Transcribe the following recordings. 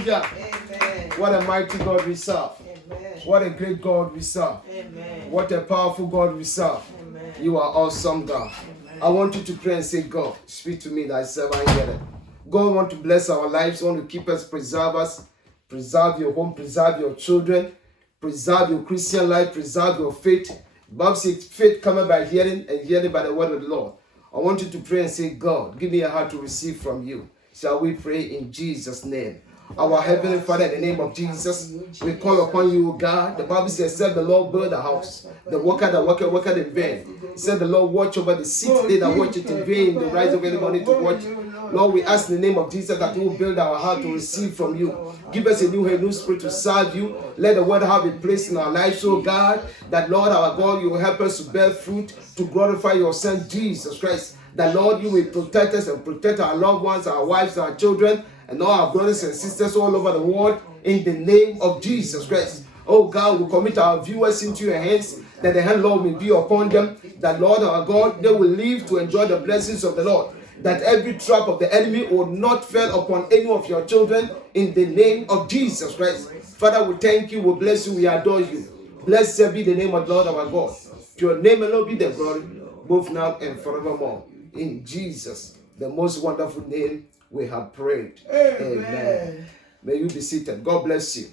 Hallelujah. Amen. What a mighty God we serve. Amen. What a great God we serve. Amen. What a powerful God we serve. Amen. You are awesome, God. Amen. I want you to pray and say, God, speak to me, thy servant hear it. God want to bless our lives, want to keep us, preserve your home, preserve your children, preserve your Christian life, preserve your faith. The Bible says faith cometh by hearing, and hearing by the word of the Lord. I want you to pray and say, God, give me a heart to receive from you. Shall we pray in Jesus' name? Our Heavenly Father, in the name of Jesus, we call upon you, God. The Bible says, "Said the Lord build a house, the worker that worketh in vain. Said the Lord watch over the seat, they that watch it in vain, the rise of anybody to watch it." Lord, we ask in the name of Jesus that you will build our heart to receive from you. Give us a new spirit to serve you. Let the word have a place in our lives, oh God, that Lord our God, you will help us to bear fruit, to glorify your Son, Jesus Christ. That Lord, you will protect us and protect our loved ones, our wives, our children, and all our brothers and sisters all over the world in the name of Jesus Christ. Oh God, we commit our viewers into your hands, that the hand, Lord, will be upon them, that Lord our God, they will live to enjoy the blessings of the Lord, that every trap of the enemy will not fall upon any of your children in the name of Jesus Christ. Father, we thank you, we bless you, we adore you. Blessed be the name of the Lord our God. To your name alone be the glory, both now and forevermore. In Jesus, the most wonderful name, we have prayed. Amen. May you be seated. God bless you.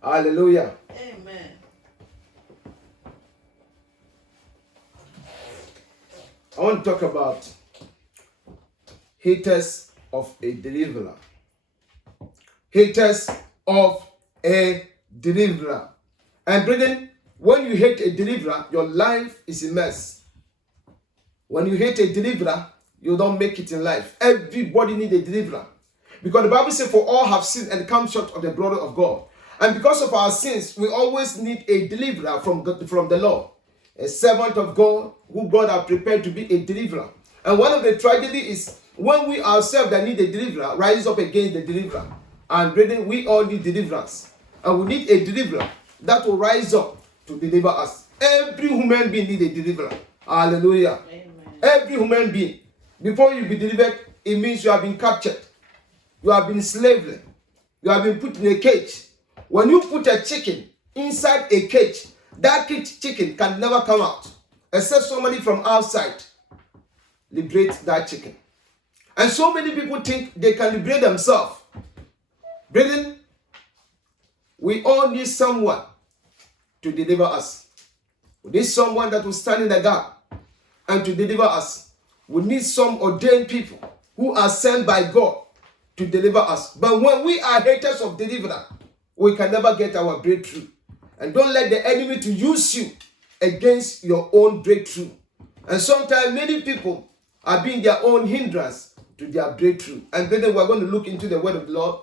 Hallelujah. Amen. I want to talk about haters of a deliverer. Haters of a deliverer. And brethren, when you hate a deliverer, your life is a mess. When you hate a deliverer, you don't make it in life. Everybody needs a deliverer. Because the Bible says, for all have sinned and come short of the glory of God. And because of our sins, we always need a deliverer from the Lord. A servant of God, who God has prepared to be a deliverer. And one of the tragedy is when we ourselves that need a deliverer rise up against the deliverer. And brethren, we all need deliverance. And we need a deliverer that will rise up to deliver us. Every human being needs a deliverer. Hallelujah. Amen. Every human being. Before you be delivered, it means you have been captured. You have been enslaved. You have been put in a cage. When you put a chicken inside a cage, that cage chicken can never come out except somebody from outside liberate that chicken. And so many people think they can liberate themselves. Brethren, we all need someone to deliver us. We need someone that will stand in the gap and to deliver us. We need some ordained people who are sent by God to deliver us. But when we are haters of deliverer, we can never get our breakthrough. And don't let the enemy to use you against your own breakthrough. And sometimes many people are being their own hindrance to their breakthrough. And then we're going to look into the word of the Lord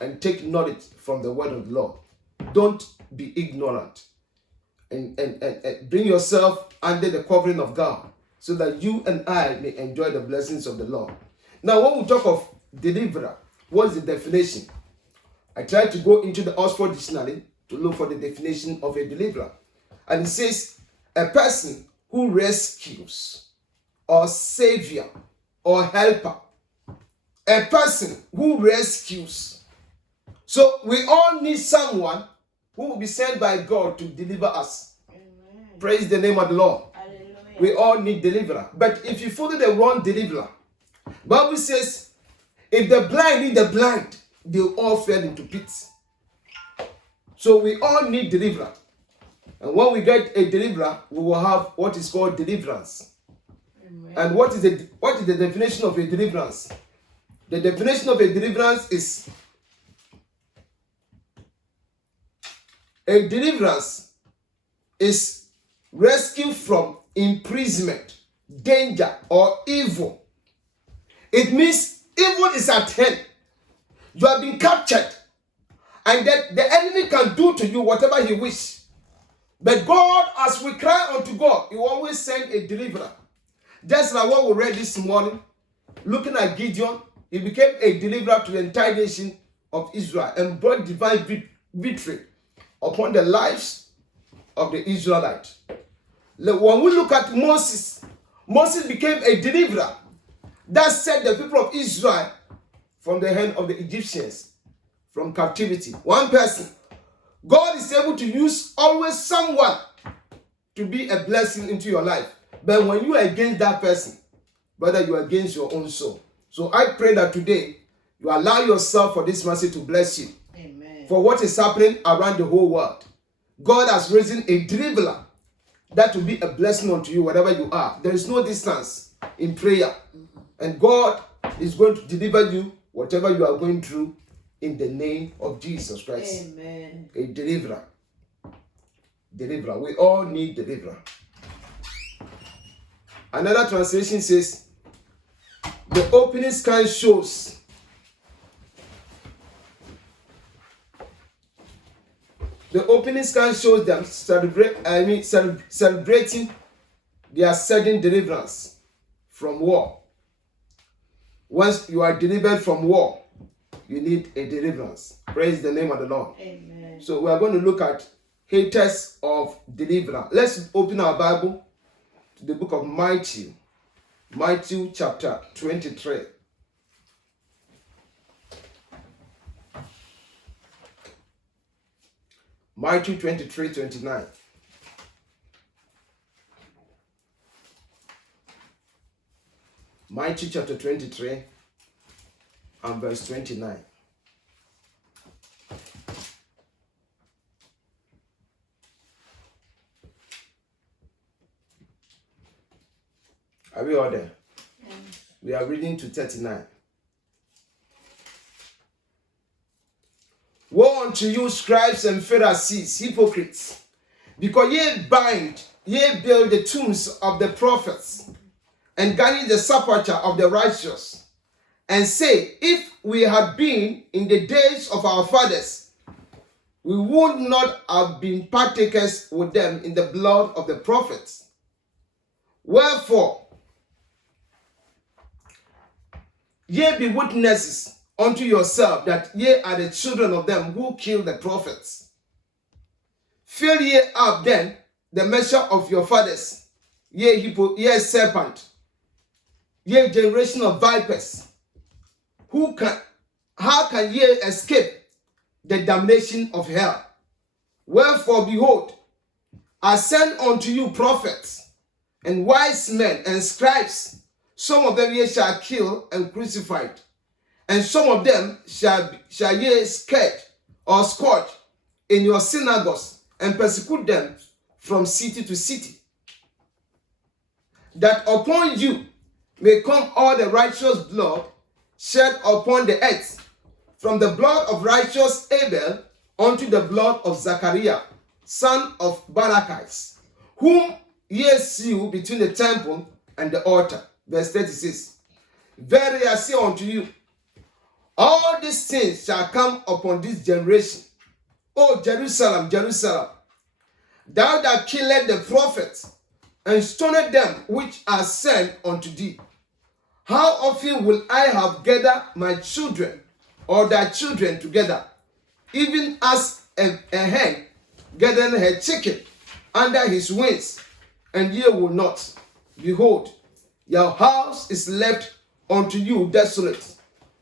and take knowledge from the word of the Lord. Don't be ignorant. And bring yourself under the covering of God so that you and I may enjoy the blessings of the Lord. Now, when we talk of deliverer, what is the definition? I tried to go into the Oxford Dictionary to look for the definition of a deliverer. And it says, a person who rescues or savior or helper. A person who rescues. So we all need someone who will be sent by God to deliver us. Amen. Praise the name of the Lord. Hallelujah. We all need deliverer. But if you follow the wrong deliverer, Bible says, if the blind lead the blind, they all fell into pits. So we all need deliverer. And when we get a deliverer, we will have what is called deliverance. Amen. And what is the definition of a deliverance? The definition of a deliverance is a deliverance is rescue from imprisonment, danger, or evil. It means evil is at hand. You have been captured. And that the enemy can do to you whatever he wishes. But God, as we cry unto God, he always send a deliverer. Just like what we read this morning, looking at Gideon, he became a deliverer to the entire nation of Israel and brought divine victory upon the lives of the Israelites. When we look at Moses, Moses became a deliverer that set the people of Israel from the hand of the Egyptians, from captivity. One person. God is able to use always someone to be a blessing into your life. But when you are against that person, brother, you are against your own soul. So I pray that today you allow yourself for this mercy to bless you. Amen. For what is happening around the whole world. God has risen a deliverer that will be a blessing unto you wherever you are. There is no distance in prayer. And God is going to deliver you whatever you are going through in the name of Jesus Christ. Amen. A deliverer. Deliverer. We all need deliverer. Another translation says, the opening sky shows them celebrating their sudden deliverance from war. Once you are delivered from war, you need a deliverance. Praise the name of the Lord. Amen. So we are going to look at haters of deliverance. Let's open our Bible to the book of Matthew. Matthew chapter 23. Matthew 23:29. Matthew chapter 23 and verse 29. Are we all there? Yes. We are reading to 39. Woe unto you, scribes and Pharisees, hypocrites, because ye build the tombs of the prophets, and garnish the sepulchre of the righteous, and say, if we had been in the days of our fathers, we would not have been partakers with them in the blood of the prophets. Wherefore, ye be witnesses unto yourself that ye are the children of them who killed the prophets. Fill ye up then the measure of your fathers, ye serpent, ye generation of vipers. How can ye escape the damnation of hell? Wherefore, behold, I send unto you prophets and wise men and scribes. Some of them ye shall kill and crucify, and some of them shall ye scourge in your synagogues, and persecute them from city to city, that upon you may come all the righteous blood shed upon the earth, from the blood of righteous Abel unto the blood of Zachariah, son of Barachias, whom ye slew between the temple and the altar. Verse 36. Verily I say unto you, all these things shall come upon this generation. O Jerusalem, Jerusalem, thou that killest the prophets, and stoned them which are sent unto thee. How often will I have gathered my children, or thy children together, even as a hen gathering her chicken under his wings, and ye will not? Behold, your house is left unto you desolate.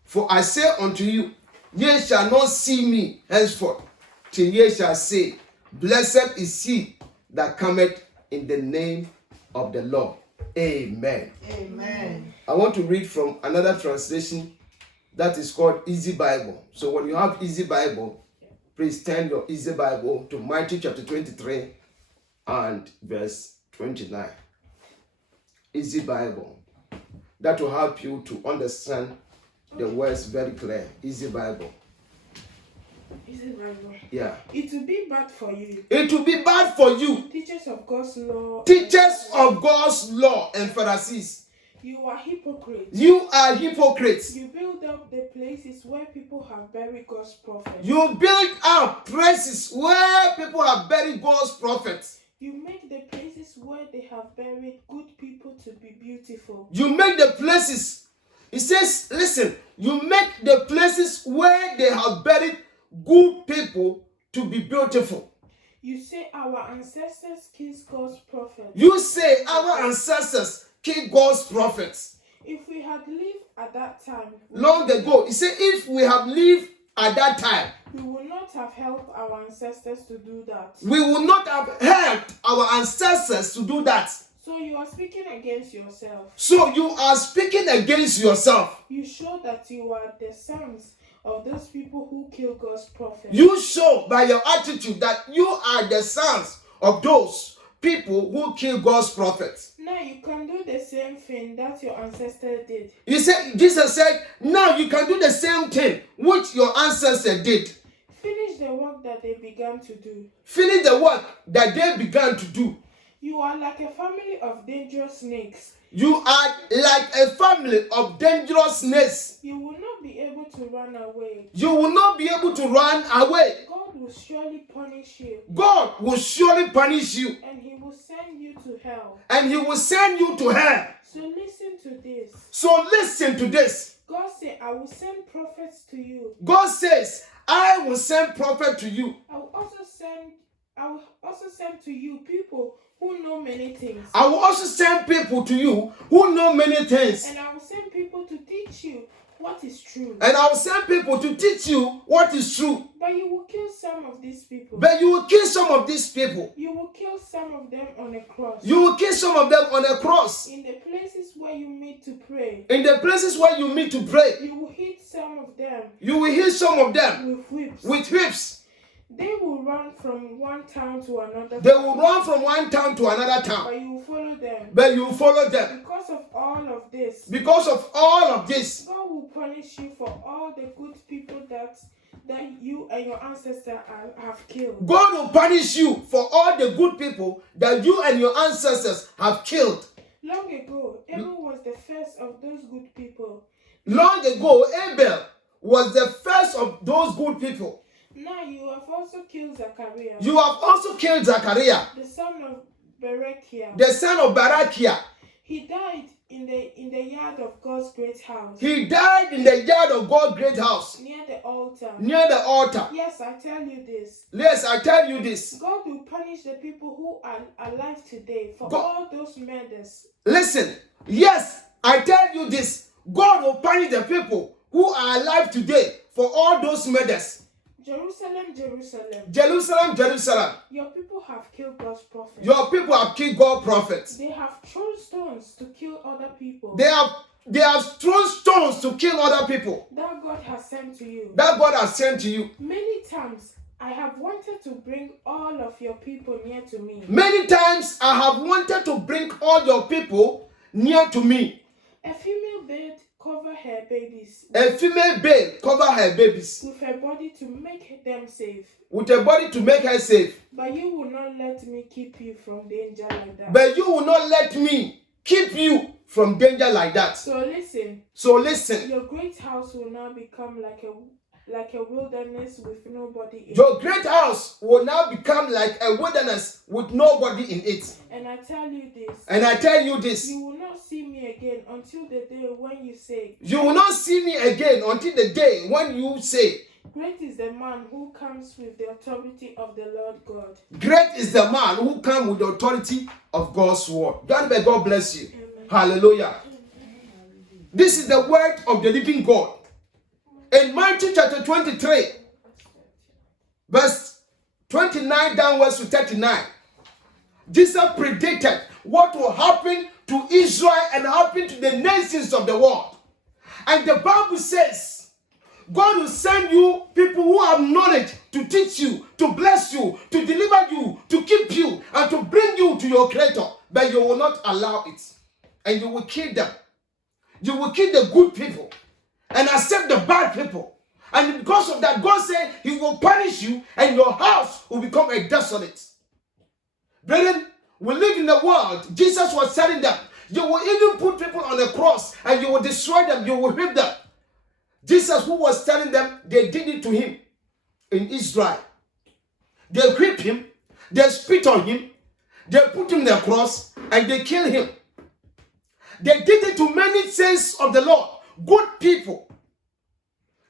For I say unto you, ye shall not see me henceforth, till ye shall say, blessed is he that cometh in the name of the Lord. Amen. Amen. I want to read from another translation that is called Easy Bible. So when you have Easy Bible, please turn your Easy Bible to Matthew chapter 23 and verse 29. Easy Bible. That will help you to understand the words very clear. Easy Bible. Easy Bible. Yeah. It will be bad for you. It will be bad for you. Teachers of God's law. Teachers of God's law and Pharisees. You are hypocrites. You are hypocrites. You build up the places where people have buried God's prophets. You build up places where people have buried God's prophets. You make the places where they have buried good people to be beautiful. You make the places. It says, listen, you make the places where they have buried good people to be beautiful. You say our ancestors kissed God's prophets. You say our ancestors killed God's prophets. If we had lived at that time, long ago, he said, if we have lived at that time, we would not have helped our ancestors to do that. we would not have helped our ancestors to do that. So you are speaking against yourself. So you are speaking against yourself. You show that you are the sons of those people who kill God's prophets. You show by your attitude that you are the sons of those people who kill God's prophets. Now you can do the same thing that your ancestors did. He said, Jesus said, now you can do the same thing which your ancestors did. Finish the work that they began to do. Finish the work that they began to do. You are like a family of dangerous snakes. You are like a family of dangerous snakes. You will not be able to run away. You will not be able to run away. God will surely punish you. God will surely punish you. And he will send you to hell. And he will send you to hell. So listen to this. So listen to this. God said, I will send prophets to you. God says, I will send prophet to you. I will also send to you people who know many things. I will also send people to you who know many things. And I will send people to teach you what is true. And I will send people to teach you what is true. But you will kill some of these people. But you will kill some of these people. You will kill some of them on a cross. You will kill some of them on a cross. In the places where you meet to pray. In the places where you meet to pray. You will hit some of them. You will hit some of them with whips. with whips. They will run from one town to another. They will run from one town to another town. But you will follow them. But you will follow them. Because of all of this. Because of all of this, God will punish you for all the good people that you and your ancestors have killed. God will punish you for all the good people that you and your ancestors have killed. Long ago, Abel was the first of those good people. Long ago, Abel was the first of those good people. Now you have also killed Zachariah. You have also killed Zachariah, the son of Berechiah. the son of Barachiah. He died in the yard of God's great house. He died in the yard of God's great house, Near the altar. near the altar. Yes, I tell you this. Yes, I tell you this. God will punish the people who are alive today for God- all those murders. Listen, yes, I tell you this. God will punish the people who are alive today for all those murders. Jerusalem, Jerusalem. Jerusalem, Jerusalem. Your people have killed God's prophets. Your people have killed God's prophets. They have thrown stones to kill other people. They have thrown stones to kill other people That God has sent to you. that God has sent to you. Many times I have wanted to bring all of your people near to me. Many times I have wanted to bring all your people near to me. A female bird cover her babies A female babe cover her babies with her body to make them safe. with a body to make her safe. But you will not let me keep you from danger like that. But you will not let me keep you from danger like that. So listen, So listen, your great house will now become like a wilderness with nobody in it. your great house will now become like a wilderness with nobody in it. And I tell you this, And I tell you this, you will not see me again until the day when you say, you will not see me again until the day when you say, great is the man who comes with the authority of the Lord God. great is the man who comes with the authority of God's word. God may God bless you. Amen. Hallelujah. This is the word of the living God. In Matthew chapter 23, verse 29 downwards to 39, Jesus predicted what will happen to Israel and happen to the nations of the world. And the Bible says, God will send you people who have knowledge to teach you, to bless you, to deliver you, to keep you, and to bring you to your Creator. But you will not allow it. And you will kill them. You will kill the good people and accept the bad people. And because of that, God said He will punish you and your house will become a desolate. Brethren, we live in a world, Jesus was telling them, you will even put people on the cross and you will destroy them, you will whip them. Jesus, who was telling them, they did it to him in Israel. They whipped him, they spit on him, they put him on the cross, and they killed him. They did it to many saints of the Lord, good people.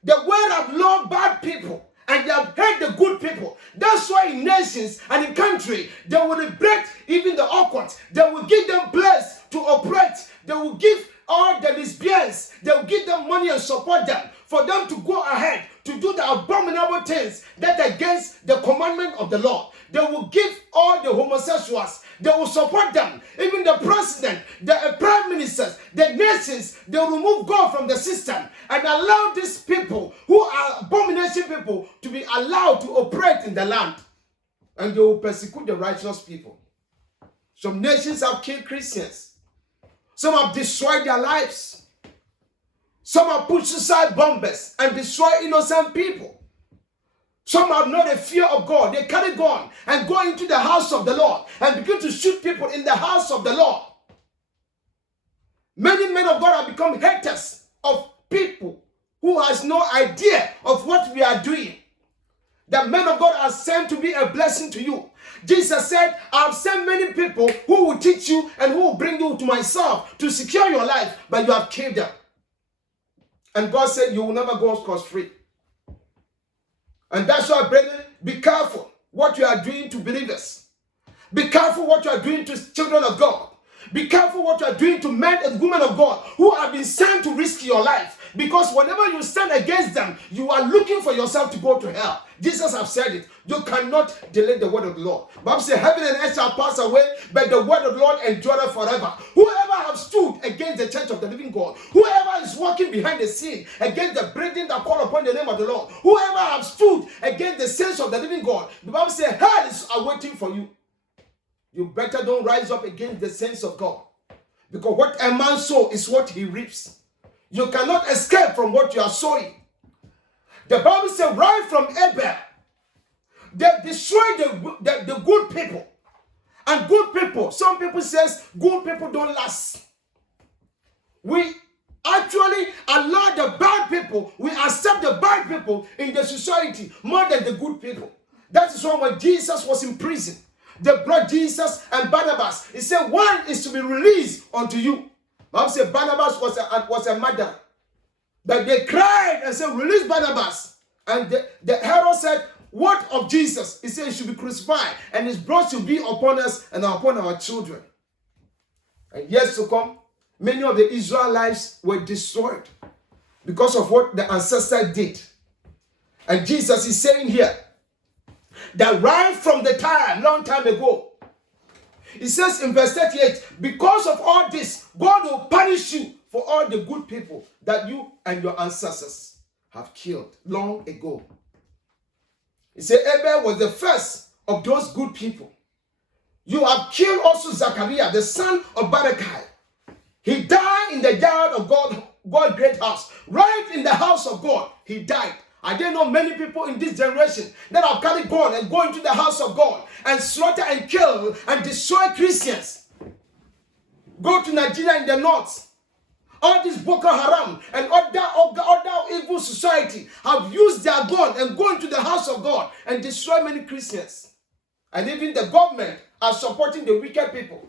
The word have loved bad people, and they have hate the good people. That's why in nations and in country, they will break even the awkward. They will give them place to operate. They will give all the lesbians, they will give them money and support them for them to go ahead to do the abominable things that are against the commandment of the Lord. They will give all the homosexuals, they will support them. Even the president, the prime ministers, the nations, they will remove God from the system and allow these people who are abomination people to be allowed to operate in the land. And they will persecute the righteous people. Some nations have killed Christians. Some have destroyed their lives. Some have put suicide bombers and destroyed innocent people. Some have not a fear of God. They carry gun and go into the house of the Lord and begin to shoot people in the house of the Lord. Many men of God have become haters of people who has no idea of what we are doing. The men of God are sent to be a blessing to you. Jesus said, I have sent many people who will teach you and who will bring you to myself to secure your life, but you have killed them. And God said, you will never go scot-free. And that's why, brethren, be careful what you are doing to believers. Be careful what you are doing to children of God. Be careful what you are doing to men and women of God who have been sent to risk your life. Because whenever you stand against them, you are looking for yourself to go to hell. Jesus has said it. You cannot delay the word of the Lord. Bible says, heaven and earth shall pass away, but the word of the Lord endureth forever. Whoever have stood against the church of the living God, whoever is walking behind the scene against the brethren that call upon the name of the Lord, whoever have stood against the saints of the living God, the Bible says, hell is awaiting for you. You better don't rise up against the saints of God. Because what a man sows is what he reaps. You cannot escape from what you are sowing. The Bible says right from Abel, they destroyed the good people. And good people, some people says good people don't last. We actually allow the bad people, we accept the bad people in the society more than the good people. That is why when Jesus was in prison, they brought Jesus and Barnabas. He said, one is to be released unto you. Bible said Barnabas was a murderer. But they cried and said, release Barnabas. And the Herod said, what of Jesus? He said he should be crucified, and his blood should be upon us and upon our children. And years to come, many of the Israelites were destroyed because of what the ancestor did. And Jesus is saying here that right from the time, long time ago, he says in verse 38, because of all this, God will punish you for all the good people that you and your ancestors have killed long ago. He said Abel was the first of those good people. You have killed also Zachariah, the son of Barakai. He died in the yard of God's great house. Right in the house of God, he died. I don't know many people in this generation that have carried gun and go into the house of God and slaughter and kill and destroy Christians. Go to Nigeria in the north. All this Boko Haram and other evil society have used their gun and go into the house of God and destroy many Christians. And even the government are supporting the wicked people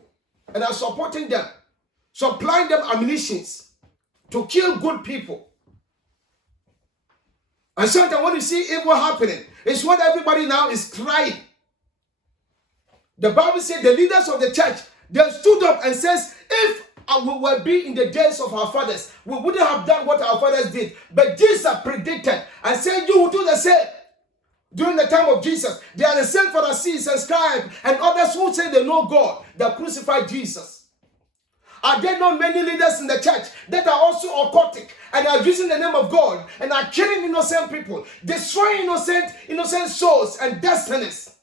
and are supporting them, supplying them ammunition to kill good people. And sometimes when you see evil happening, it's when everybody now is crying. The Bible said the leaders of the church, they stood up and says, if we were be in the days of our fathers, we wouldn't have done what our fathers did. But Jesus predicted and said, you will do the same. During the time of Jesus, there are the same Pharisees and scribes and others who say they know God that crucified Jesus. Are there not many leaders in the church that are also occultic and are using the name of God and are killing innocent people, destroying innocent souls and destinies?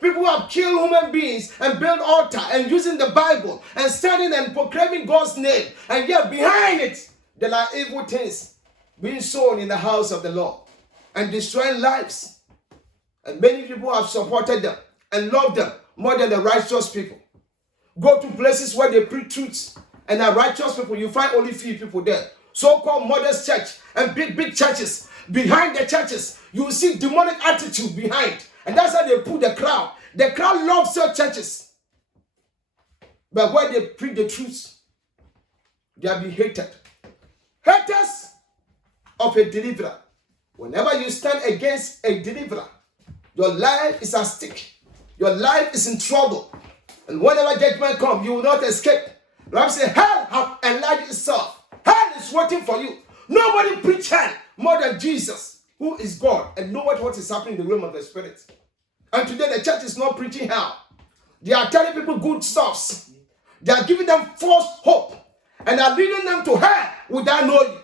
People who have killed human beings and built altar and using the Bible and standing and proclaiming God's name, and yet behind it there are evil things being sown in the house of the Lord and destroying lives. And many people have supported them and loved them more than the righteous people. Go to places where they preach truth and are righteous people, you find only few people there. So-called modest church and big churches. Behind the churches, you will see demonic attitude behind. And that's how they put the crowd. The crowd loves such churches. But where they preach the truth, they are being hated. Haters of a deliverer. Whenever you stand against a deliverer, your life is at stake. Your life is in trouble. And whenever judgment comes, you will not escape. The Bible says, hell have enlarged itself. Hell is waiting for you. Nobody preach hell more than Jesus, who is God, and know what is happening in the realm of the spirit. And today the church is not preaching hell. They are telling people good stuffs. They are giving them false hope and are leading them to hell without knowing.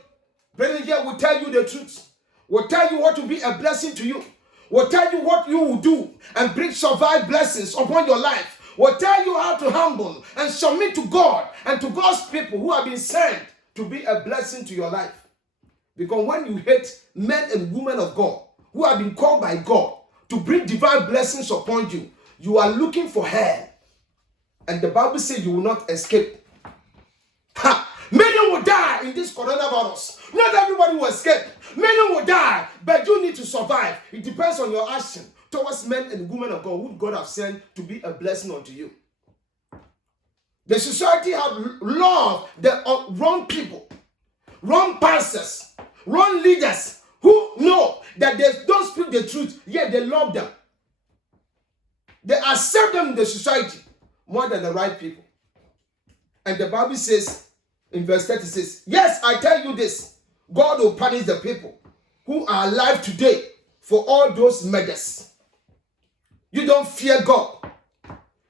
Brethren, here will tell you the truth. Will tell you what will be a blessing to you. Will tell you what you will do and bring survive blessings upon your life. Will tell you how to humble and submit to God and to God's people who have been sent to be a blessing to your life. Because when you hate men and women of God who have been called by God to bring divine blessings upon you, you are looking for hell. And the Bible says you will not escape. Many will die in this coronavirus. Not everybody will escape. Many will die, but you need to survive. It depends on your action towards men and women of God who God have sent to be a blessing unto you. The society have loved the wrong people, wrong pastors, wrong leaders who know that they don't speak the truth, yet they love them. They accept them in the society more than the right people. And the Bible says, in verse 30 says, yes, I tell you this, God will punish the people who are alive today for all those murders. You don't fear God.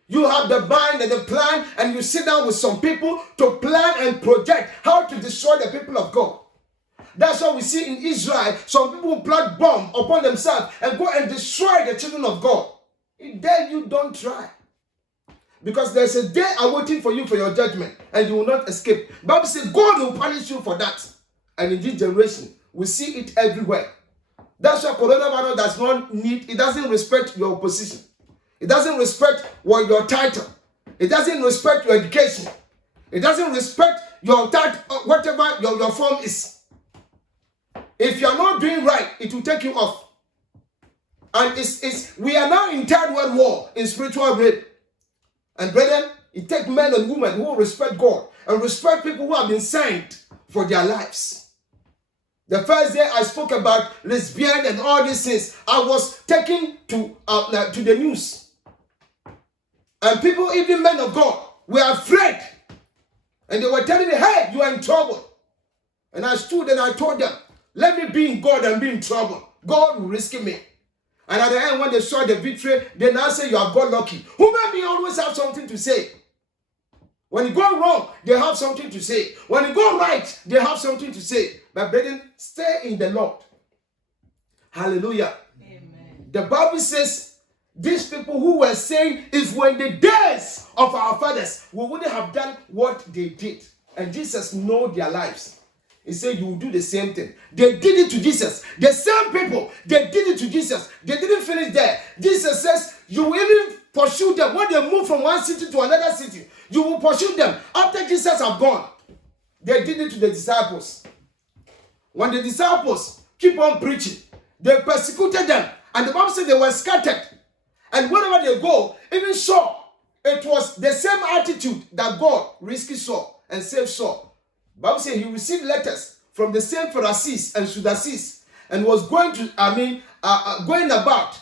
You have the mind and the plan, and you sit down with some people to plan and project how to destroy the people of God. That's what we see in Israel. Some people plant bomb upon themselves and go and destroy the children of God. Then you don't try. Because there's a day awaiting for you for your judgment, and you will not escape. The Bible says God will punish you for that. And in this generation, we see it everywhere. That's why coronavirus does not need, it doesn't respect your position. It doesn't respect your title. It doesn't respect your education. It doesn't respect your title, whatever your form is. If you are not doing right, it will take you off. And we are now in third world war in spiritual realm. And brethren, it takes men and women who respect God and respect people who have been sent for their lives. The first day I spoke about lesbian and all these things, I was taken to the news. And people, even men of God, were afraid. And they were telling me, hey, you are in trouble. And I stood and I told them, let me be in God and be in trouble. God will rescue me. And at the end, when they saw the victory, they now say you have got lucky. Human beings always have something to say. When you go wrong, they have something to say. When you go right, they have something to say. But brethren, stay in the Lord. Hallelujah. Amen. The Bible says, these people who were saying, if when the days of our fathers, we wouldn't have done what they did. And Jesus knows their lives. He said, you will do the same thing. They did it to Jesus. The same people, they did it to Jesus. They didn't finish there. Jesus says, you will even pursue them. When they move from one city to another city, you will pursue them. After Jesus have gone, they did it to the disciples. When the disciples keep on preaching, they persecuted them. And the Bible says they were scattered. And wherever they go, even Saul, it was the same attitude that God rescued Saul and saved Saul. The Bible says he received letters from the same Pharisees and Sadducees and was going about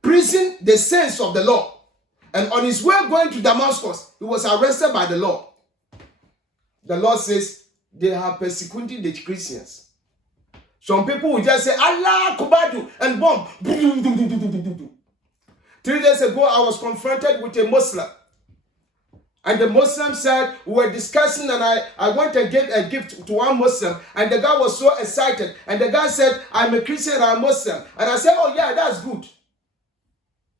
preaching the sense of the law. And on his way going to Damascus, he was arrested by the Lord. The Lord says they have persecuted the Christians. Some people will just say, Allah Kubadu, and bomb. 3 days ago, I was confronted with a Muslim. And the Muslim said, we were discussing, and I went and gave a gift to one Muslim. And the guy was so excited. And the guy said, I'm a Christian and I'm Muslim. And I said, oh yeah, that's good.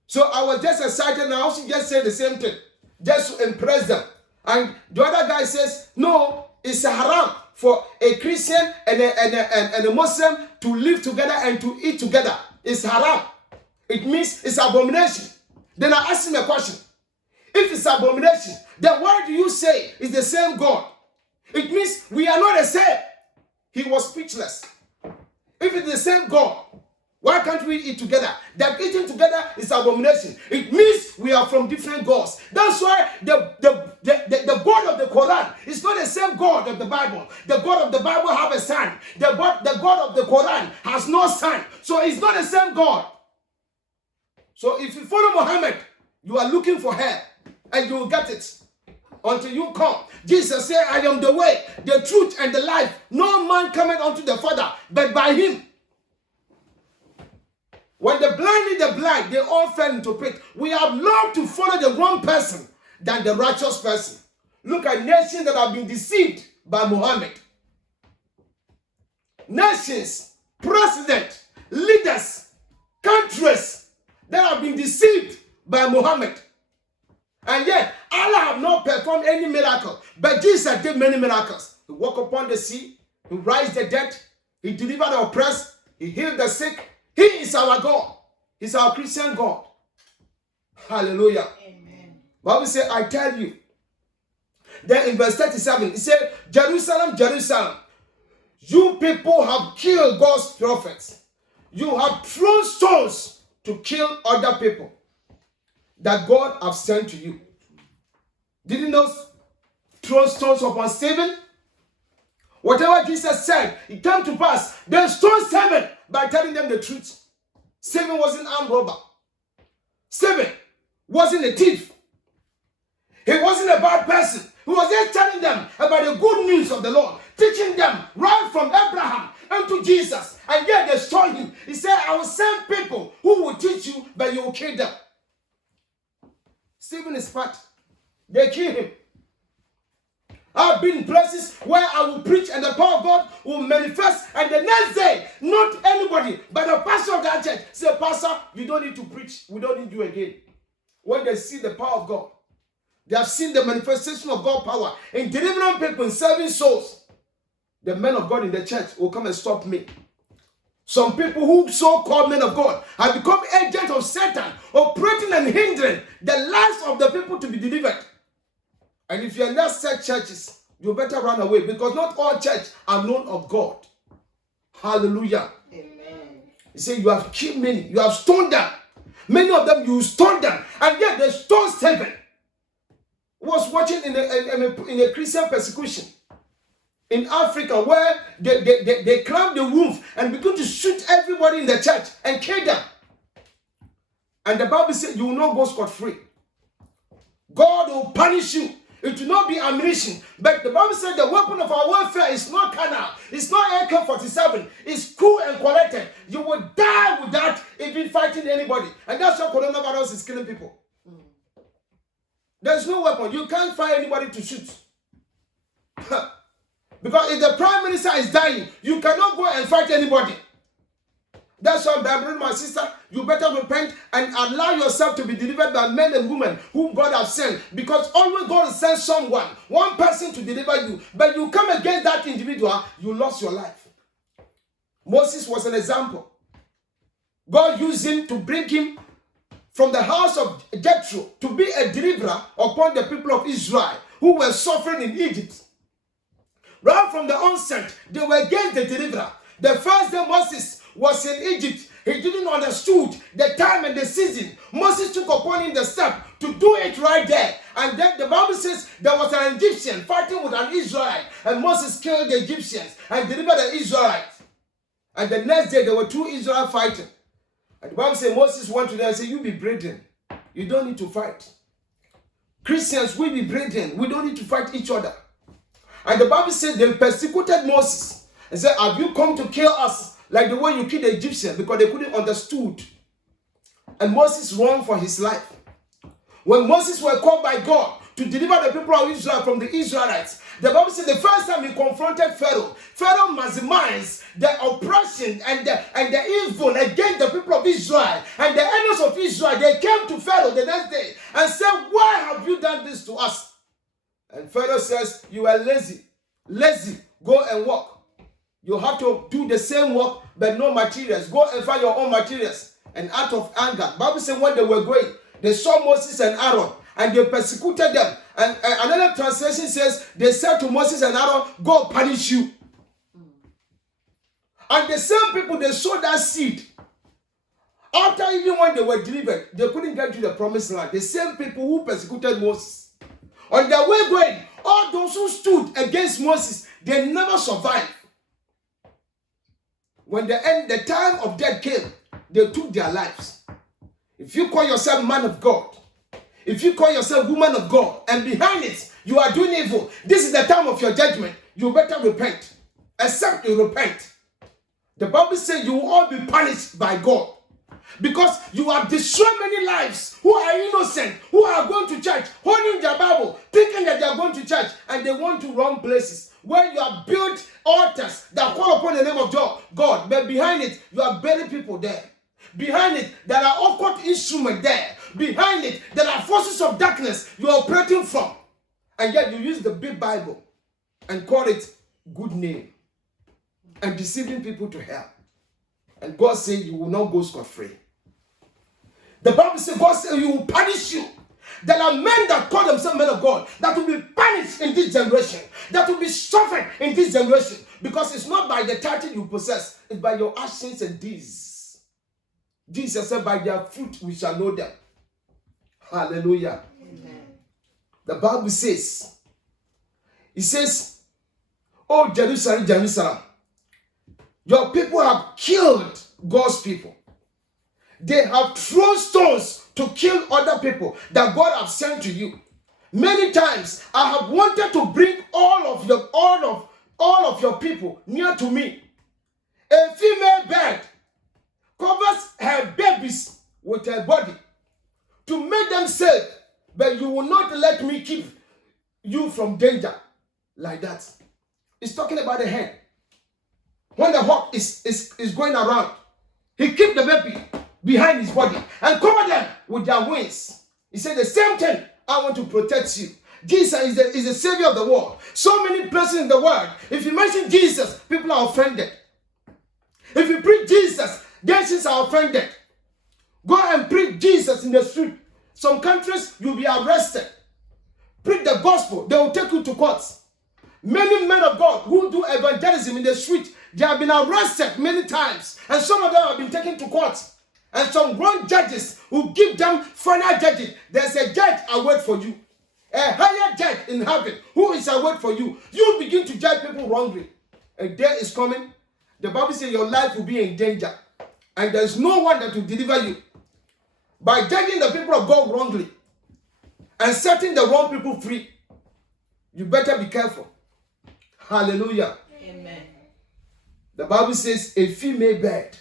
So I was just excited, and I also just said the same thing, just to impress them. And the other guy says, no, it's a haram for a Christian and a Muslim to live together and to eat together. It's haram. It means it's abomination. Then I asked him a question. If it's abomination, then why do you say it's the same God? It means we are not the same. He was speechless. If it's the same God, why can't we eat together? That eating together is abomination. It means we are from different gods. That's why the God of the Quran is not the same God of the Bible. The God of the Bible have a son. The God of the Quran has no son. So it's not the same God. So if you follow Muhammad, you are looking for hell and you will get it. until you come. Jesus said, I am the way, the truth, and the life. No man cometh unto the Father, but by him. When the blind lead the blind, they all fell into pit. We have learned to follow the wrong person than the righteous person. Look at nations that have been deceived by Muhammad. Nations, presidents, leaders, countries that have been deceived by Muhammad. And yet, Allah have not performed any miracle. But Jesus did many miracles. He walked upon the sea. He raised the dead. He delivered the oppressed. He healed the sick. He is our God. He's our Christian God. Hallelujah. Amen. Bible says, I tell you. Then in verse 37, it said, Jerusalem, Jerusalem, you people have killed God's prophets. You have thrown stones to kill other people that God have sent to you. Didn't those throw stones upon Stephen? Whatever Jesus said, it came to pass. They stoned Stephen by telling them the truth. Stephen wasn't an armed robber. Stephen wasn't a thief. He wasn't a bad person. He was just telling them about the good news of the Lord, teaching them right from Abraham unto Jesus. And yet they stole him. He said, I will send people who will teach you, but you will kill them. Stephen is fat. They kill him. I've been in places where I will preach and the power of God will manifest, and the next day, not anybody, but the pastor of that church say, Pastor, you don't need to preach. We don't need you again. When they see the power of God, they have seen the manifestation of God's power in delivering people and saving souls. The men of God in the church will come and stop me. Some people who so-called men of God have become agents of Satan, operating and hindering the lives of the people to be delivered. And if you are not such churches, you better run away, because not all churches are known of God. Hallelujah. Amen. He said, you have killed many, you have stoned them. Many of them you stoned them, and yet they stoned Stephen. Was watching in a Christian persecution in Africa, where they climbed the roof and began to shoot everybody in the church and kill them. And the Bible said you will not go scot-free. God will punish you. It will not be ammunition. But the Bible said the weapon of our warfare is not carnal. It's not AK-47. It's cool and collected. You will die without even fighting anybody. And that's why coronavirus is killing people. There's no weapon. You can't find anybody to shoot. Because if the prime minister is dying, you cannot go and fight anybody. That's why, my sister, you better repent and allow yourself to be delivered by men and women whom God has sent. Because always God will send someone, one person to deliver you. But you come against that individual, you lost your life. Moses was an example. God used him to bring him from the house of Jethro to be a deliverer upon the people of Israel who were suffering in Egypt. Right from the onset, they were against the deliverer. The first day Moses was in Egypt, he didn't understood the time and the season. Moses took upon him the step to do it right there. And then the Bible says there was an Egyptian fighting with an Israelite, and Moses killed the Egyptians and delivered the Israelites. And the next day there were two Israelites fighting. And the Bible says Moses went to them and said, you be brethren. You don't need to fight. Christians, we be brethren. We don't need to fight each other. And the Bible said they persecuted Moses and said, have you come to kill us like the way you killed the Egyptians? Because they couldn't understood. And Moses ran for his life. When Moses was called by God to deliver the people of Israel from the Israelites, the Bible said the first time he confronted Pharaoh, Pharaoh maximized the oppression and the evil against the people of Israel. And the enemies of Israel, they came to Pharaoh the next day and said, why have you done this to us? And Pharaoh says, you are lazy. Lazy, go and work. You have to do the same work, but no materials. Go and find your own materials. And out of anger, the Bible said when they were going, they saw Moses and Aaron, and they persecuted them. And another translation says, they said to Moses and Aaron, God punish you. And the same people, they sowed that seed. After even when they were delivered, they couldn't get to the promised land. The same people who persecuted Moses. On their way going, all those who stood against Moses, they never survived. When the time of death came, they took their lives. If you call yourself man of God, if you call yourself woman of God, and behind it, You are doing evil. This is the time of your judgment. You better repent. Except you repent. The Bible says you will all be punished by God. Because you have destroyed many lives who are innocent, who are going to church, holding their Bible, thinking that they are going to church, and they want to wrong places where you have built altars that call upon the name of God, but behind it, you are burying people there. Behind it, there are occult instruments there. Behind it, there are forces of darkness you are operating from. And yet you use the big Bible and call it good name and deceiving people to hell. And God said you will not go scot-free. The Bible says God said you will punish you. There are men that call themselves men of God that will be punished in this generation, that will be suffered in this generation, because it's not by the title you possess, it's by your actions and deeds. Jesus said, by their fruit we shall know them. Hallelujah. Amen. The Bible says, it says, oh Jerusalem, Jerusalem, your people have killed God's people. They have thrown stones to kill other people that God has sent to you. Many times I have wanted to bring all of your people near to me. A female bird covers her babies with her body to make them safe, but you will not let me keep you from danger like that. It's talking about the hen. When the hawk is going around, he keeps the baby behind his body and cover them with their wings. He said the same thing. I want to protect you. Jesus is the savior of the world. So many places in the world, if you mention Jesus, people are offended. If you preach Jesus, nations are offended. Go and preach Jesus in the street. Some countries, you'll be arrested. Preach the gospel, they will take you to court. Many men of God who do evangelism in the street, they have been arrested many times. And some of them have been taken to court. And some wrong judges who give them final judging. There's a judge await for you. A higher judge in heaven who is await for you. You begin to judge people wrongly. A day is coming. The Bible says your life will be in danger. And there's no one that will deliver you. By judging the people of God wrongly and setting the wrong people free, you better be careful. Hallelujah. Amen. The Bible says a female bird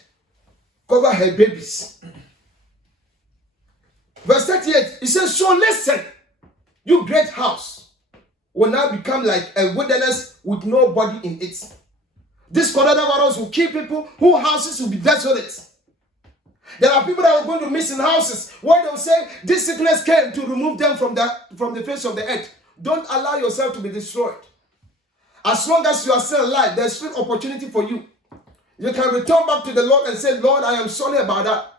cover her babies. Verse 38, it says, so listen, you great house will now become like a wilderness with nobody in it. This coronavirus will kill people whose houses will be desolate. There are people that are going to miss in houses where they will say this sickness came to remove them from the face of the earth. Don't allow yourself to be destroyed. As long as you are still alive, there's still opportunity for you. You can return back to the Lord and say, Lord, I am sorry about that.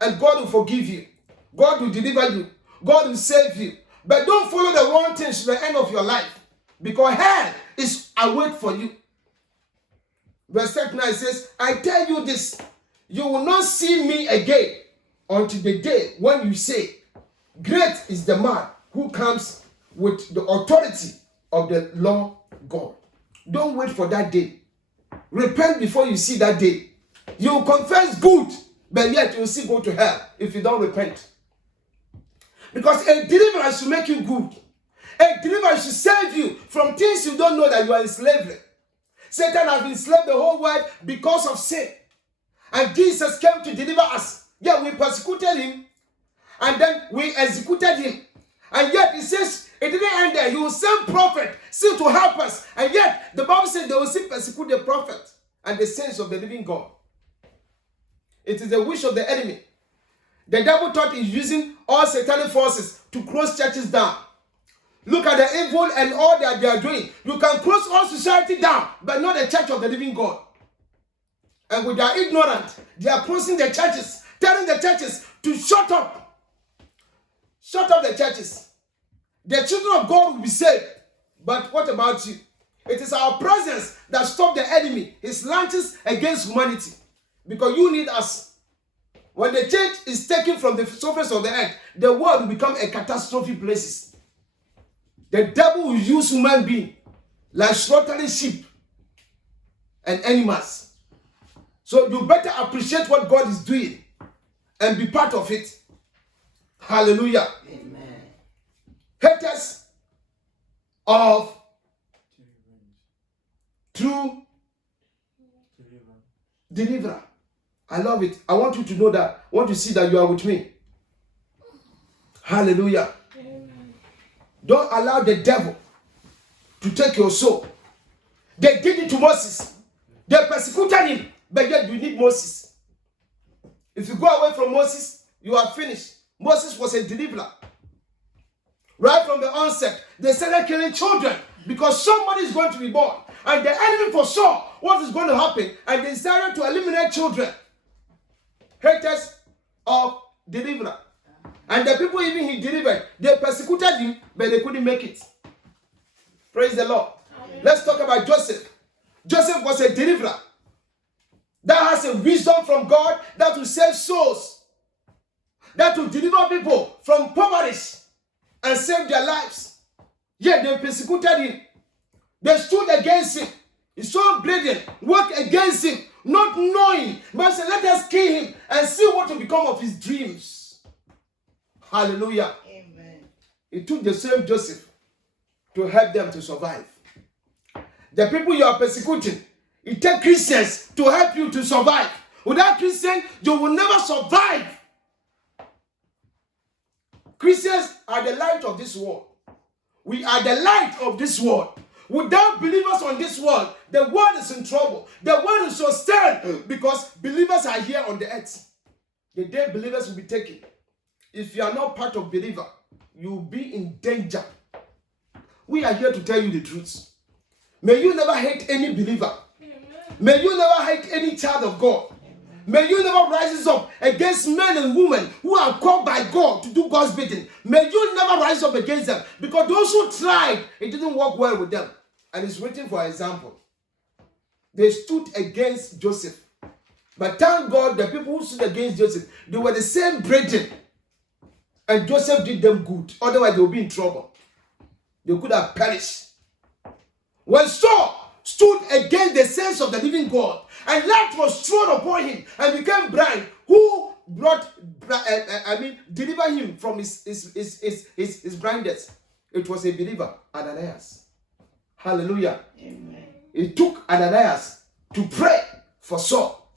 And God will forgive you. God will deliver you. God will save you. But don't follow the wrong things to the end of your life. Because hell is await for you. Verse 39 says, I tell you this, you will not see me again until the day when you say, great is the man who comes with the authority of the Lord God. Don't wait for that day. Repent before you see that day. You will confess good, but yet you will still go to hell if you don't repent. Because a deliverance should make you good. A deliverance should save you from things you don't know that you are in slavery. Satan has enslaved the whole world because of sin. And Jesus came to deliver us. Yeah, we persecuted him. And then we executed him. And yet, it says, it didn't end there. He will send prophet still to help us. And yet, the Bible says they will still persecute the prophet and the saints of the living God. It is the wish of the enemy. The devil thought he's using all satanic forces to close churches down. Look at the evil and all that they are doing. You can close all society down, but not the church of the living God. And with their ignorance, they are closing the churches, telling the churches to shut up. Shut up the churches. The children of God will be saved. But what about you? It is our presence that stops the enemy, his launches against humanity. Because you need us. When the church is taken from the surface of the earth, the world will become a catastrophe place. The devil will use human beings like slaughtering sheep and animals. So you better appreciate what God is doing and be part of it. Hallelujah. Amen. Haters of true deliverer. I love it. I want you to know that. I want to see that you are with me. Hallelujah. Amen. Don't allow the devil to take your soul. They did it to Moses. They persecuted him, but yet you need Moses. If you go away from Moses, you are finished. Moses was a deliverer. Right from the onset, they started killing children because somebody is going to be born. And the enemy foresaw what is going to happen, and they decided to eliminate children. Haters of deliverer. And the people even he delivered, they persecuted him, but they couldn't make it. Praise the Lord. Amen. Let's talk about Joseph. Joseph was a deliverer that has a wisdom from God that will save souls, that will deliver people from poverty and save their lives. Yet they persecuted him. They stood against him. He saw brethren work against him, not knowing, but said, let us kill him and see what will become of his dreams. Hallelujah. Amen. It took the same Joseph to help them to survive. The people you are persecuting, it takes Christians to help you to survive. Without Christians, you will never survive. Christians are the light of this world. We are the light of this world. Without believers on this world, the world is in trouble. The world is so stern because believers are here on the earth. The day believers will be taken. If you are not part of believer, you will be in danger. We are here to tell you the truth. May you never hate any believer. Amen. May you never hate any child of God. Amen. May you never rise up against men and women who are called by God to do God's bidding. May you never rise up against them, because those who tried, it didn't work well with them. And it's written for example. They stood against Joseph. But thank God, the people who stood against Joseph, they were the same brethren. And Joseph did them good. Otherwise, they would be in trouble. They could have perished. When Saul stood against the saints of the living God, and light was thrown upon him and became blind, who delivered him from his blindness? It was a believer, Ananias. Hallelujah. Amen. It took Ananias to pray for Saul.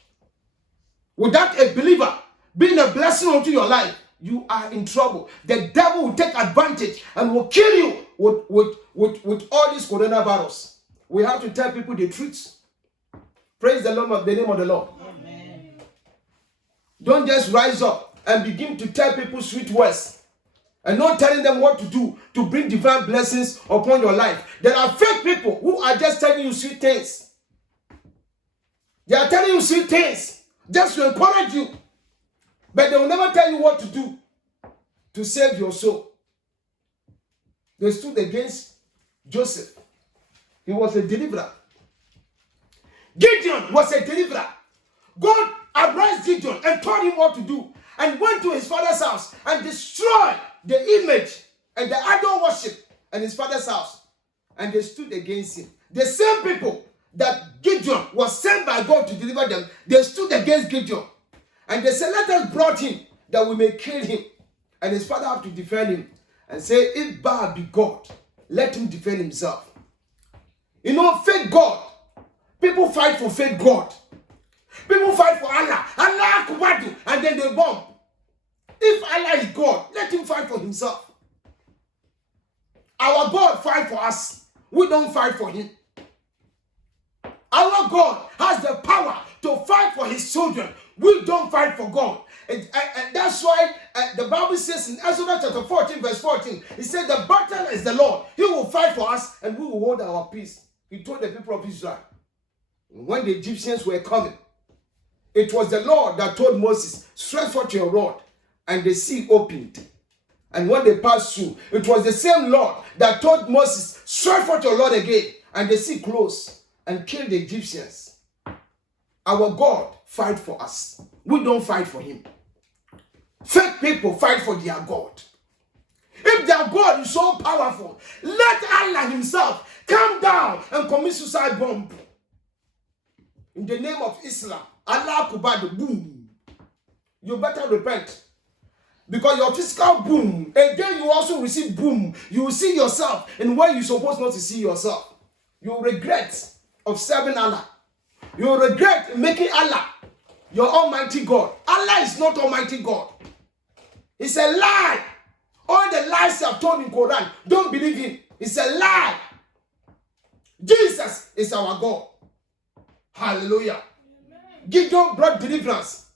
Without a believer being a blessing unto your life, you are in trouble. The devil will take advantage and will kill you with all this coronavirus. We have to tell people the truth. Praise the Lord, the name of the Lord. Amen. Don't just rise up and begin to tell people sweet words and not telling them what to do to bring divine blessings upon your life. There are fake people who are just telling you sweet things. They are telling you sweet things just to encourage you. But they will never tell you what to do to save your soul. They stood against Joseph. He was a deliverer. Gideon was a deliverer. God addressed Gideon and told him what to do, and went to his father's house and destroyed the image and the idol worship in his father's house. And they stood against him. The same people that Gideon was sent by God to deliver them, they stood against Gideon. And they said, let us brought him that we may kill him. And his father had to defend him and say, if Baal be God, let him defend himself. You know, faith God. People fight for faith God. People fight for Allah. Allah Akbar, and then they bomb. If Allah is God, let him fight for himself. Our God fight for us. We don't fight for him. Our God has the power to fight for his children. We don't fight for God. And that's why the Bible says in Exodus chapter 14 verse 14, it said the battle is the Lord. He will fight for us and we will hold our peace. He told the people of Israel. When the Egyptians were coming, it was the Lord that told Moses, stretch forth your rod, and the sea opened. And when they passed through, it was the same Lord that told Moses, stretch forth your rod again, and the sea closed and killed the Egyptians. Our God fight for us. We don't fight for him. Fake people fight for their God. If their God is so powerful, let Allah himself come down and commit suicide bomb. In the name of Islam, Allah Akbar, boom. You better repent. Because your physical boom, again you also receive boom. You will see yourself in where you're supposed not to see yourself. You will regret of serving Allah. You will regret making Allah your Almighty God. Allah is not Almighty God. It's a lie. All the lies you have told in Quran, don't believe him. It's a lie. Jesus is our God. Hallelujah. Gideon brought deliverance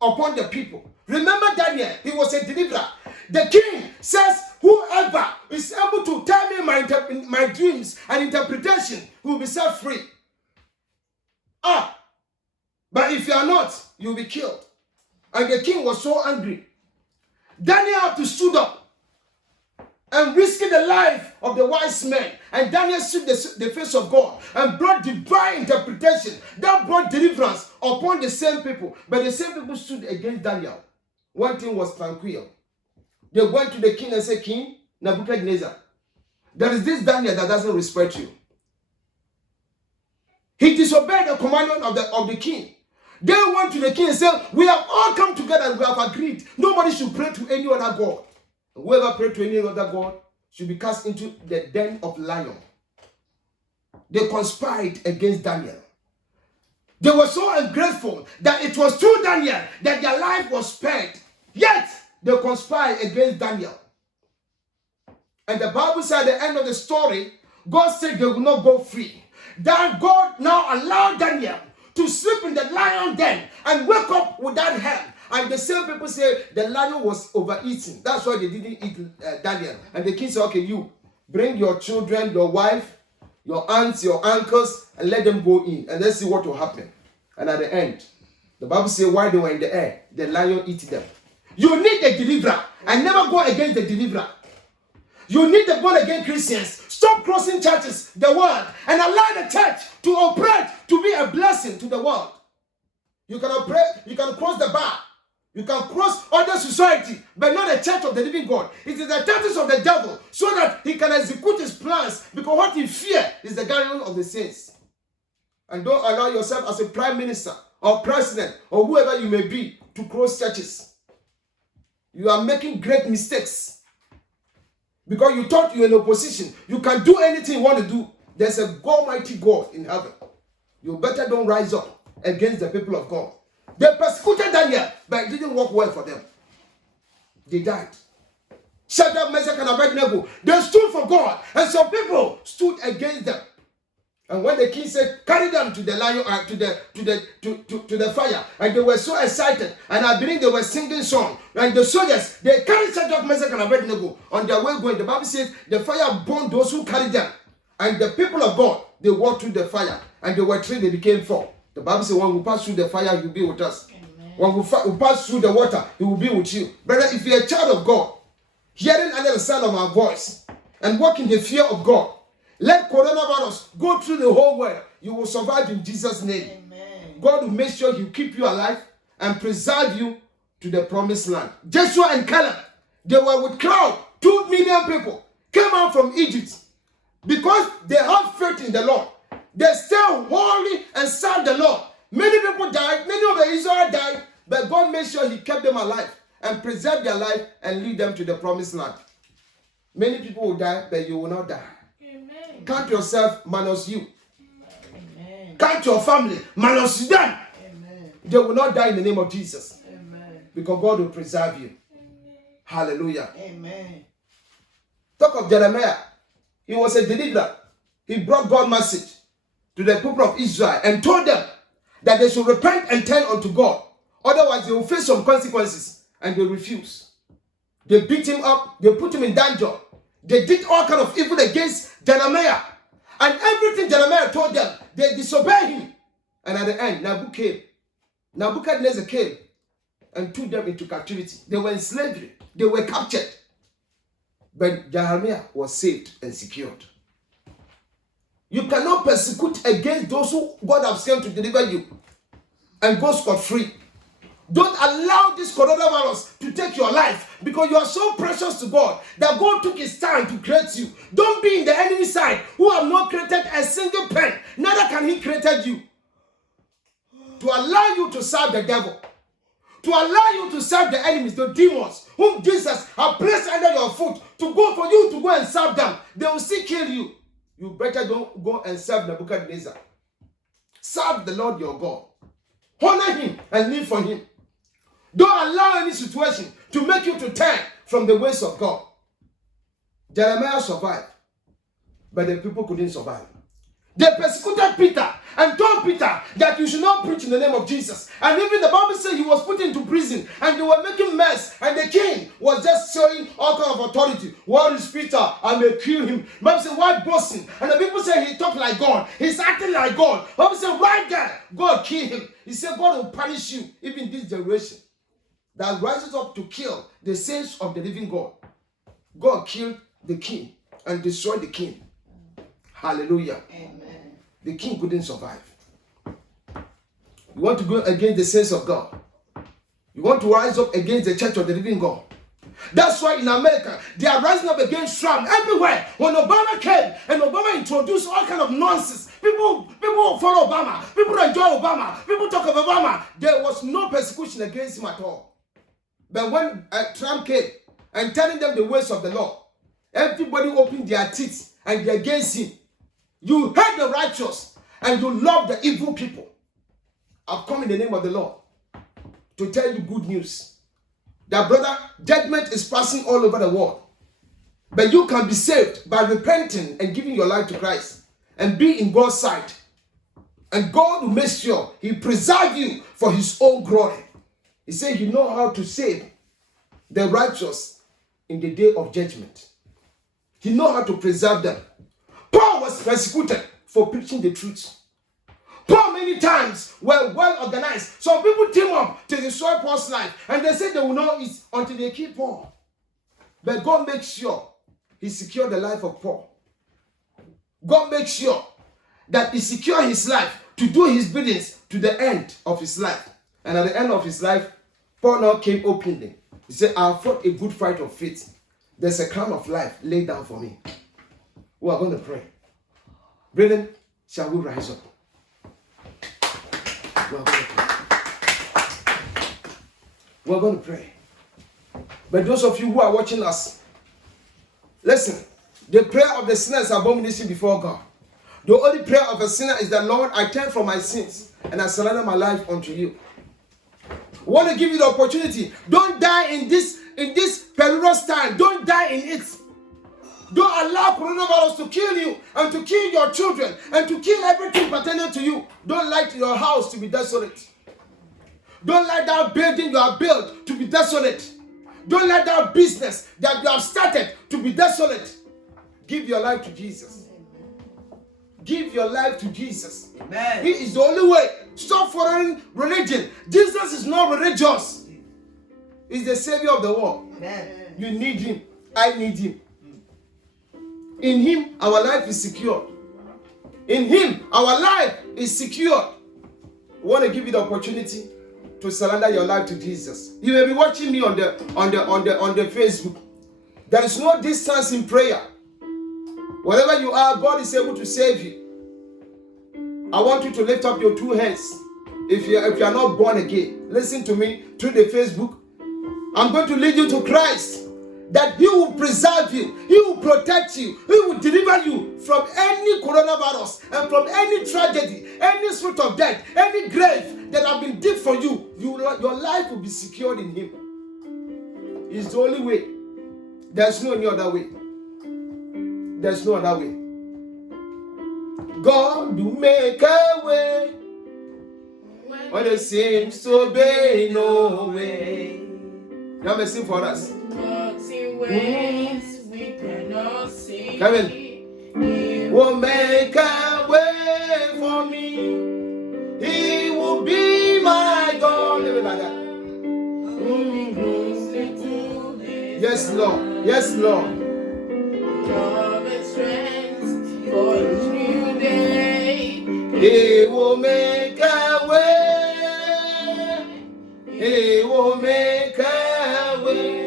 upon the people. Remember Daniel, he was a deliverer. The king says, whoever is able to tell me my dreams and interpretation will be set free. But if you are not, you'll be killed. And the king was so angry. Daniel had to stood up and risking the life of the wise men. And Daniel stood the face of God and brought divine interpretation that brought deliverance upon the same people. But the same people stood against Daniel. One thing was tranquil. They went to the king and said, King Nebuchadnezzar, there is this Daniel that doesn't respect you. He disobeyed the commandment of the king. They went to the king and said, we have all come together and we have agreed. Nobody should pray to any other God. Whoever prayed to any other God should be cast into the den of lion. They conspired against Daniel. They were so ungrateful that it was through Daniel that their life was spared. Yet, they conspired against Daniel. And the Bible said at the end of the story, God said they will not go free. That God now allowed Daniel to sleep in the lion den and wake up without help. And the same people say the lion was overeaten. That's why they didn't eat Daniel. And the king said, okay, you bring your children, your wife, your aunts, your uncles, and let them go in. And let's see what will happen. And at the end, the Bible says while they were in the air, the lion ate them. You need a deliverer and never go against the deliverer. You need the born-again Christians. Stop crossing churches, the world, and allow the church to operate to be a blessing to the world. You can operate, you can cross the bar. You can cross other society, but not the church of the living God. It is the tactics of the devil so that he can execute his plans, because what he fears is the gathering of the saints. And don't allow yourself as a prime minister or president or whoever you may be to cross churches. You are making great mistakes because you thought you were in opposition. You can do anything you want to do. There's a Almighty God in heaven. You better don't rise up against the people of God. They persecuted Daniel, but it didn't work well for them. They died. Shadrach, Meshach, and Abednego, they stood for God, and some people stood against them. And when the king said, carry them to the lion, to the fire, and they were so excited, and I believe they were singing song. And the soldiers, they carried Shadrach, Meshach, and Abednego on their way going. The Bible says the fire burned those who carried them, and the people of God, they walked through the fire, and they were three, they became four. The Bible says, when we pass through the fire, you'll be with us. Amen. When we pass through the water, he will be with you. Brother, if you're a child of God, hearing under the sound of our voice, and walk in the fear of God, let coronavirus go through the whole world. You will survive in Jesus' name. Amen. God will make sure He'll keep you alive and preserve you to the promised land. Joshua and Caleb, they were with crowd. 2 million people came out from Egypt because they have faith in the Lord. They stay holy and serve the Lord. Many people died. Many of the Israelites died. But God made sure He kept them alive and preserved their life and lead them to the promised land. Many people will die, but you will not die. Amen. Count yourself minus you. Amen. Count your family minus them. Amen. They will not die in the name of Jesus. Amen. Because God will preserve you. Amen. Hallelujah. Amen. Talk of Jeremiah. He was a deliverer. He brought God's message to the people of Israel and told them that they should repent and turn unto God. Otherwise, they will face some consequences. And they refused. They beat him up. They put him in dungeon. They did all kind of evil against Jeremiah. And everything Jeremiah told them, they disobeyed him. And at the end, Nebuchadnezzar came and took them into captivity. They were in slavery. They were captured. But Jeremiah was saved and secured. You cannot persecute against those who God has sent to deliver you and go scot-free. Don't allow this coronavirus to take your life, because you are so precious to God that God took His time to create you. Don't be in the enemy side who have not created a single pen. Neither can He created you to allow you to serve the devil. to allow you to serve the enemies, the demons, whom Jesus has placed under your foot, to go for you to go and serve them. They will still kill you. You better don't go and serve Nebuchadnezzar. Serve the Lord your God. Honor him and live for him. Don't allow any situation to make you to turn from the ways of God. Jeremiah survived, but the people couldn't survive. They persecuted Peter and told Peter that you should not preach in the name of Jesus. And even the Bible said he was put into prison and they were making mess. And the king was just showing all kind of authority. What is Peter? I may kill him. The Bible said, why boasting? And the people say he talked like God. He's acting like God. The Bible said, why God kill him? He said, God will punish you even this generation that rises up to kill the saints of the living God. God killed the king and destroyed the king. Hallelujah. Amen. The king couldn't survive. You want to go against the saints of God. You want to rise up against the church of the living God. That's why in America, they are rising up against Trump everywhere. When Obama came and Obama introduced all kind of nonsense, people follow Obama, people enjoy Obama, people talk of Obama. There was no persecution against him at all. But when Trump came and telling them the ways of the Lord, everybody opened their teeth and they're against him. You hate the righteous and you love the evil people. I've come in the name of the Lord to tell you good news. That brother, judgment is passing all over the world. But you can be saved by repenting and giving your life to Christ and be in God's sight. And God will make sure he preserve you for his own glory. He said you know how to save the righteous in the day of judgment. He know how to preserve them. Paul was persecuted for preaching the truth. Paul many times were well organized. Some people team up to destroy Paul's life and they say they will not eat until they kill Paul. But God makes sure he secured the life of Paul. God makes sure that he secured his life to do his biddings to the end of his life. And at the end of his life, Paul now came openly. He said, I have fought a good fight of faith. There's a crown of life laid down for me. We are going to pray. Brethren, shall we rise up? We are going to pray. We are going to pray. But those of you who are watching us, listen, the prayer of the sinner is abomination before God. The only prayer of a sinner is that, Lord, I turn from my sins and I surrender my life unto you. I want to give you the opportunity. Don't die in this perilous time. Don't die in it. Don't allow coronavirus to kill you and to kill your children and to kill everything pertaining to you. Don't let your house to be desolate. Don't let that building you have built to be desolate. Don't let that business that you have started to be desolate. Give your life to Jesus. Give your life to Jesus. Amen. He is the only way. Stop following religion. Jesus is not religious. He's the Savior of the world. Amen. You need him. I need him. In him, our life is secure. In him, our life is secure. I want to give you the opportunity to surrender your life to Jesus. You may be watching me on the Facebook. There is no distance in prayer. Wherever you are, God is able to save you. I want you to lift up your two hands. If you are not born again, listen to me through the Facebook. I'm going to lead you to Christ. That he will preserve you, he will protect you, he will deliver you from any coronavirus and from any tragedy, any spirit of death, any grave that have been digged for you. Your life will be secured in him. It's the only way. There's no any other way. There's no other way. God will make a way when there seems to be no way. Now me sing for us. Ways we cannot see. Come in. He Will make a way for me. He will be my God. Live it like that. Yes, Lord. Yes, Lord. love and strength for each new day. He will make a way. He will make a way.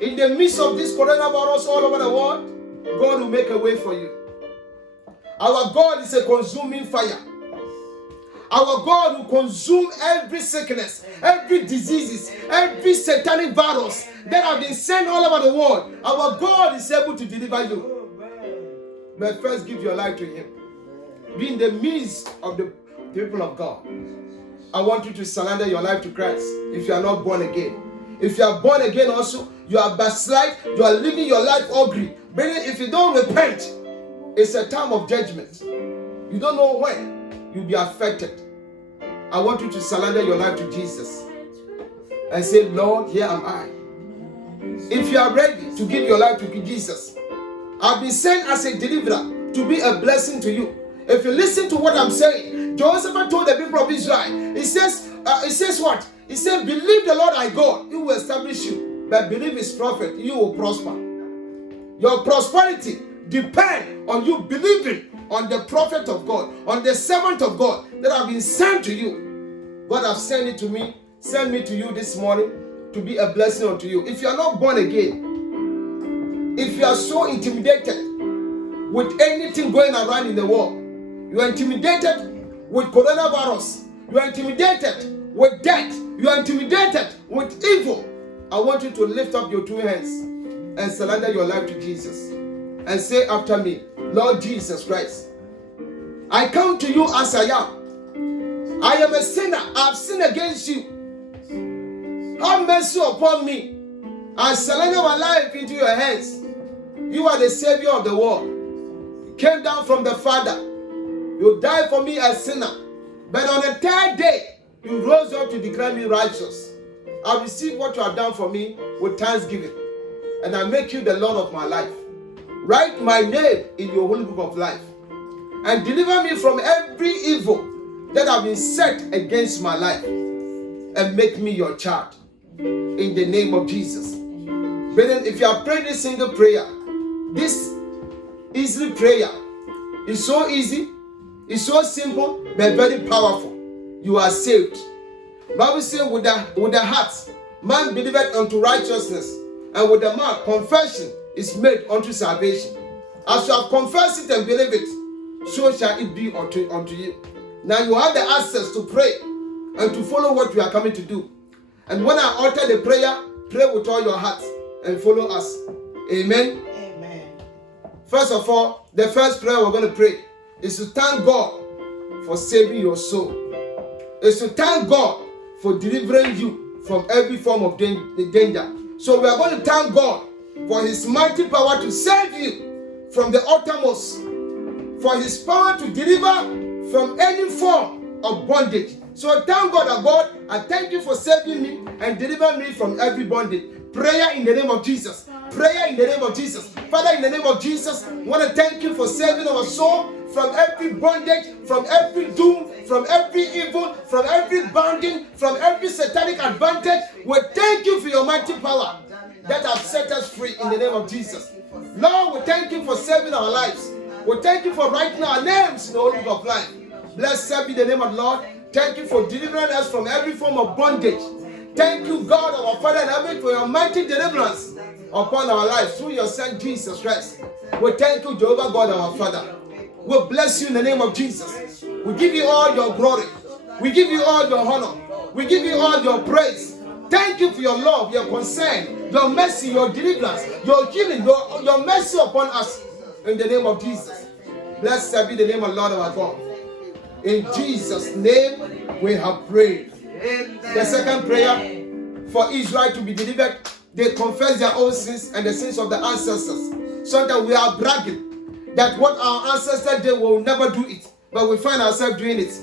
In the midst of this coronavirus all over the world, God will make a way for you. Our God is a consuming fire. Our God will consume every sickness, every diseases, every satanic virus that have been sent all over the world. Our God is able to deliver you. But first give your life to Him. Be in the midst of the people of God. I want you to surrender your life to Christ if you are not born again. If you are born again also, you are backslide, you are living your life ugly. But if you don't repent, it's a time of judgment. You don't know when you'll be affected. I want you to surrender your life to Jesus and say, Lord, here am I. If you are ready to give your life to Jesus, I've been sent as a deliverer to be a blessing to you. If you listen to what I'm saying, Joseph told the people of Israel, he says what? He said, believe the Lord thy God, he will establish you. But believe his prophet, you will prosper. Your prosperity depends on you believing on the prophet of God, on the servant of God that have been sent to you. God have sent it to me, sent me to you this morning to be a blessing unto you. If you are not born again, if you are so intimidated with anything going around in the world, you are intimidated with coronavirus, you are intimidated with death, you are intimidated with evil, I want you to lift up your two hands and surrender your life to Jesus and say after me, Lord Jesus Christ, I come to you as I am. I am a sinner. I have sinned against you. Have mercy upon me. I surrender my life into your hands. You are the Savior of the world. You came down from the Father. You died for me as sinner. But on the third day, you rose up to declare me righteous. I receive what you have done for me with thanksgiving. And I make you the Lord of my life. Write my name in your holy book of life. And deliver me from every evil that have been set against my life. And make me your child. In the name of Jesus. Brethren, if you have prayed this single prayer, this easy prayer is so easy, it's so simple, but very powerful. You are saved. Bible says with the heart, man believeth unto righteousness, and with the mouth, confession is made unto salvation. As you have confessed it and believe it, so shall it be unto you. Now you have the access to pray and to follow what we are coming to do. And when I utter the prayer, pray with all your heart and follow us. Amen. Amen. First of all, the first prayer we're going to pray is to thank God for saving your soul. It's to thank God for delivering you from every form of danger. So we are going to thank God for his mighty power to save you from the uttermost, for his power to deliver from any form of bondage. So thank God, that God, I thank you for saving me and delivering me from every bondage. Prayer in the name of Jesus. Prayer in the name of Jesus. Father, in the name of Jesus, I want to thank you for saving our soul from every bondage, from every doom, from every evil, from every binding, from every satanic advantage. We thank you for your mighty power that has set us free in the name of Jesus. Lord, we thank you for saving our lives. We thank you for writing our names in the Holy Book of Life. Blessed be the name of the Lord. Thank you for delivering us from every form of bondage. Thank you, God, our Father in heaven, for your mighty deliverance upon our lives through your Son, Jesus Christ. We thank you, Jehovah God, our Father. We bless you in the name of Jesus. We give you all your glory. We give you all your honor. We give you all your praise. Thank you for your love, your concern, your mercy, your deliverance, your healing, your mercy upon us. In the name of Jesus. Blessed be the name of Lord our God. In Jesus' name we have prayed. Amen. The second prayer for Israel to be delivered, they confess their own sins and the sins of the ancestors. Sometimes we are bragging that what our ancestors did, we will never do it. But we find ourselves doing it.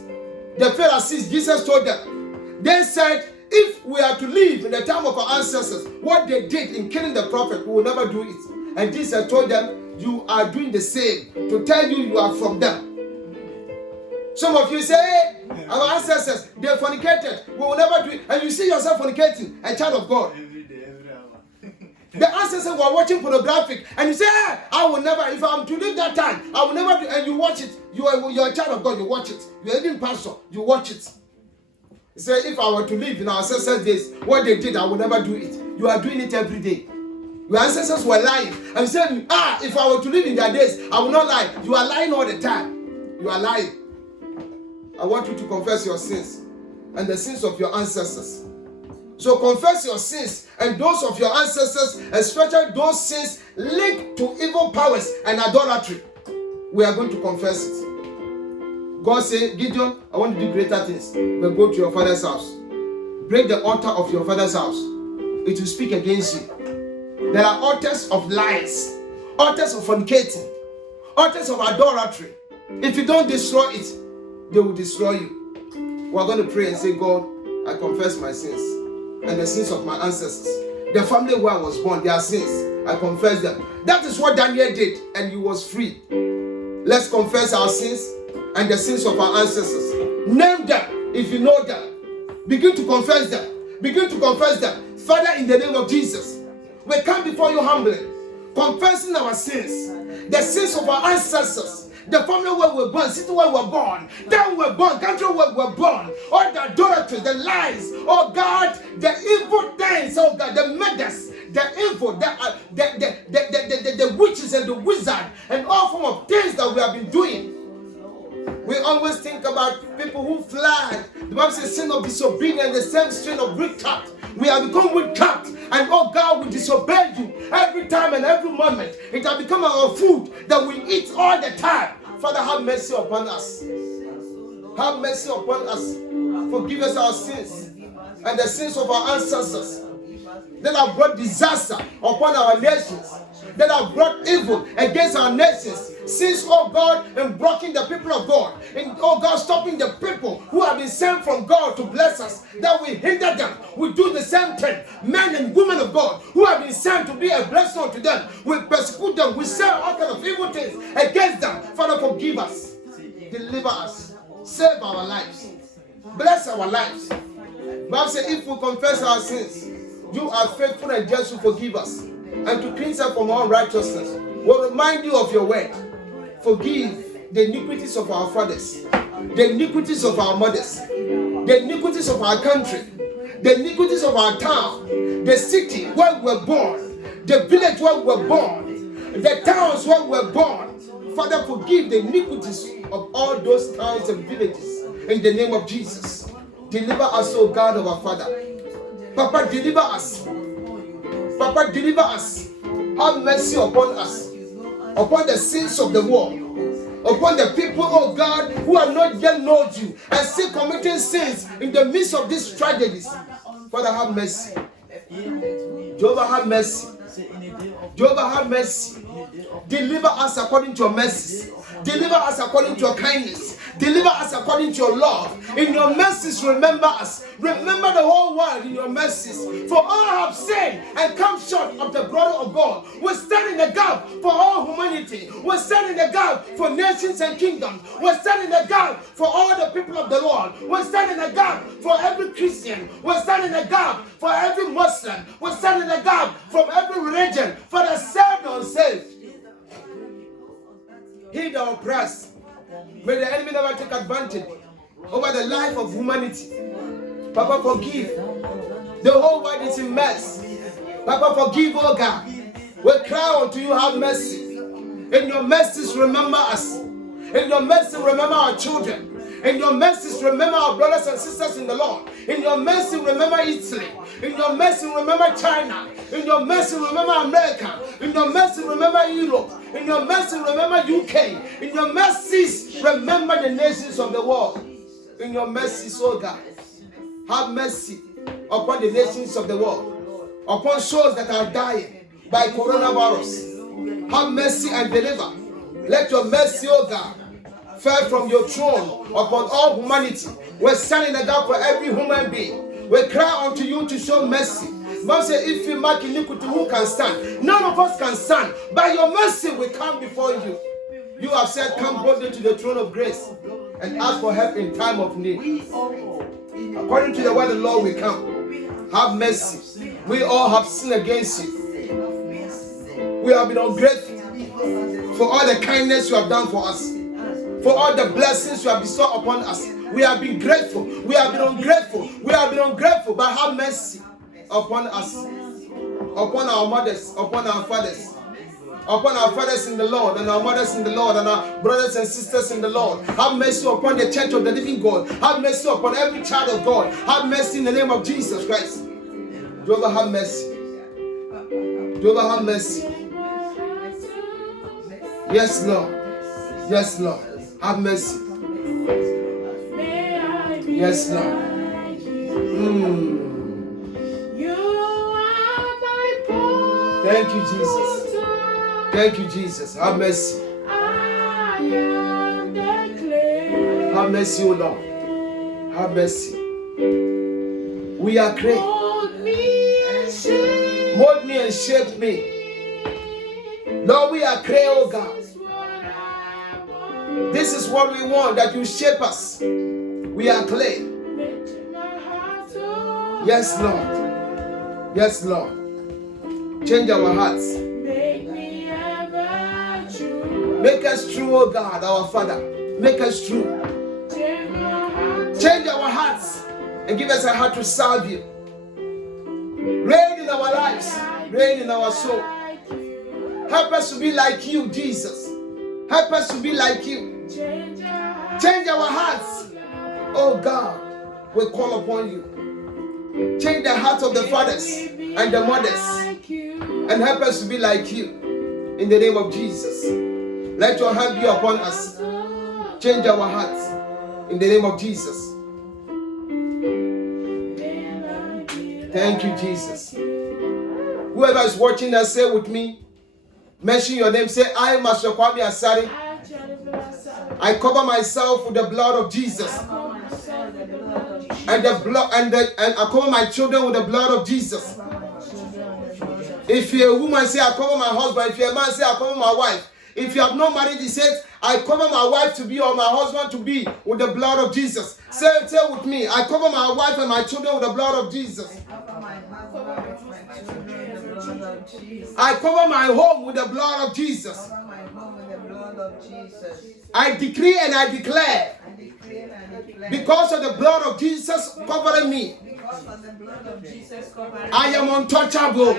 The Pharisees, Jesus told them, they said, if we are to live in the time of our ancestors, what they did in killing the prophet, we will never do it. And Jesus told them, you are doing the same, to tell you you are from them. Some of you say, hey, our ancestors, they fornicated, we will never do it. And you see yourself fornicating, a child of God. Every day, every hour. The ancestors were watching pornographic, and you say, hey, I will never, if I'm to live that time, I will never do, and you watch it. You're a child of God, you watch it. You're even pastor, you watch it. You say, if I were to live in our ancestors' days, what they did, I will never do it. You are doing it every day. Your ancestors were lying. And you say, if I were to live in their days, I will not lie. You are lying all the time. You are lying. I want you to confess your sins and the sins of your ancestors. So confess your sins and those of your ancestors, especially those sins linked to evil powers and idolatry. We are going to confess it. God said, Gideon, I want to do greater things. But go to your father's house. Break the altar of your father's house. It will speak against you. There are altars of lies, altars of fornicating, altars of idolatry. If you don't destroy it, they will destroy you. We are going to pray and say, God, I confess my sins and the sins of my ancestors. The family where I was born, their sins, I confess them. That is what Daniel did, and he was free. Let's confess our sins and the sins of our ancestors. Name them if you know them. Begin to confess them. Begin to confess them. Father, in the name of Jesus, we come before you humbly, confessing our sins, the sins of our ancestors, the family where we were born, city where we were born, town we were born, country where we were born, all the idolatry, the lies, oh God, the evil things, oh God, the murders, the evil, the witches and the wizard, and all form of things that we have been doing. We always think about people who fled. The Bible says sin of disobedience, the same strain of witchcraft. We have become witchcraft, and oh God, we disobey you every time and every moment. It has become our food that we eat all the time. Father, have mercy upon us. Have mercy upon us. Forgive us our sins and the sins of our ancestors that have brought disaster upon our nations, that have brought evil against our nations. Since, oh God, in blocking the people of God, and oh God, stopping the people who have been sent from God to bless us, that we hinder them. We do the same thing. Men and women of God who have been sent to be a blessing to them, we persecute them. We say all kinds of evil things against them. Father, forgive us, deliver us, save our lives, bless our lives. The Bible says, if we confess our sins, you are faithful and just to forgive us and to cleanse us from all righteousness. We'll remind you of your word. Forgive the iniquities of our fathers, the iniquities of our mothers, the iniquities of our country, the iniquities of our town, the city where we were born, the village where we were born, the towns where we were born. Father, forgive the iniquities of all those towns and villages in the name of Jesus. Deliver us, O God of our Father. Papa, deliver us. Papa, deliver us. Have mercy upon us, upon the sins of the world, upon the people, oh God, who have not yet known you and still committing sins in the midst of these tragedies. Father, have mercy. Jehovah, have mercy. Jehovah, have mercy. Deliver us according to your mercies. Deliver us according to your kindness. Deliver us according to your love. In your mercies, remember us. Remember the whole world in your mercies. For all have sinned and come short of the glory of God. We stand in the gap for all humanity. We stand in the gap for nations and kingdoms. We stand in the gap for all the people of the Lord. We stand in the gap for every Christian. We stand in the gap for every Muslim. We stand in the gap from every religion, for the saved and unsaved. Heal the oppressed. May the enemy never take advantage over the life of humanity. Papa, forgive. The whole world is in mess. Papa, forgive, oh God. We cry unto you, have mercy. In your mercies, remember us. In your mercy, remember our children. In your mercies, remember our brothers and sisters in the Lord. In your mercy, remember Italy. In your mercy, remember China. In your mercy, remember America. In your mercy, remember Europe. In your mercy, remember UK. In your mercies, remember the nations of the world. In your mercies, oh God, have mercy upon the nations of the world, upon souls that are dying by coronavirus. Have mercy and deliver. Let your mercy, oh God, fall from your throne upon all humanity. We're standing in the gap for every human being. We cry unto you to show mercy. Bible says, if you mark iniquity, who can stand? None of us can stand. By your mercy, we come before you. You have said, come boldly to the throne of grace and ask for help in time of need. According to the word of the Lord, we come. Have mercy. We all have sinned against you. We have been ungrateful for all the kindness you have done for us, for all the blessings you have bestowed upon us. We have been grateful. We have been ungrateful. We have been ungrateful, but have mercy upon us, upon our mothers, upon our fathers. upon our fathers in the Lord and our mothers in the Lord and our brothers and sisters in the Lord. Have mercy upon the church of the living God. Have mercy upon every child of God. Have mercy in the name of Jesus Christ. Jehovah, have mercy. Jehovah, have mercy. Yes, Lord. Yes, Lord. Have mercy. Yes, Lord. Thank you, Jesus. Thank you, Jesus. Have mercy. Have mercy, O Lord. Have mercy. We are clay. Mold me and shape me. Lord, we are clay, O God. This is what we want, that you shape us. We are clay. Yes, Lord. Yes, Lord. Change our hearts. Make us true, oh God, our Father. Make us true. Change our hearts and give us a heart to serve you. Reign in our lives. Reign in our soul. Help us to be like you, Jesus. Help us to be like you. Change our hearts. Oh God, we call upon you. Change the hearts of the fathers and the mothers. And help us to be like you. In the name of Jesus. Let your hand be upon us. Change our hearts. In the name of Jesus. Thank you, Jesus. Whoever is watching us, say with me. Mention your name. Say, I, Master Kwame Asare. I cover myself with the blood of Jesus. And the blood and I cover my children with the blood of Jesus. If you're a woman, say I cover my husband. If you're a man, say I cover my wife. If you have not married, he says, I cover my wife to be or my husband to be with the blood of Jesus. Say with me. I cover my wife and my children with the blood of Jesus. I cover my home with the blood of Jesus. I decree and I declare. Because of the blood of Jesus covering me. I am untouchable.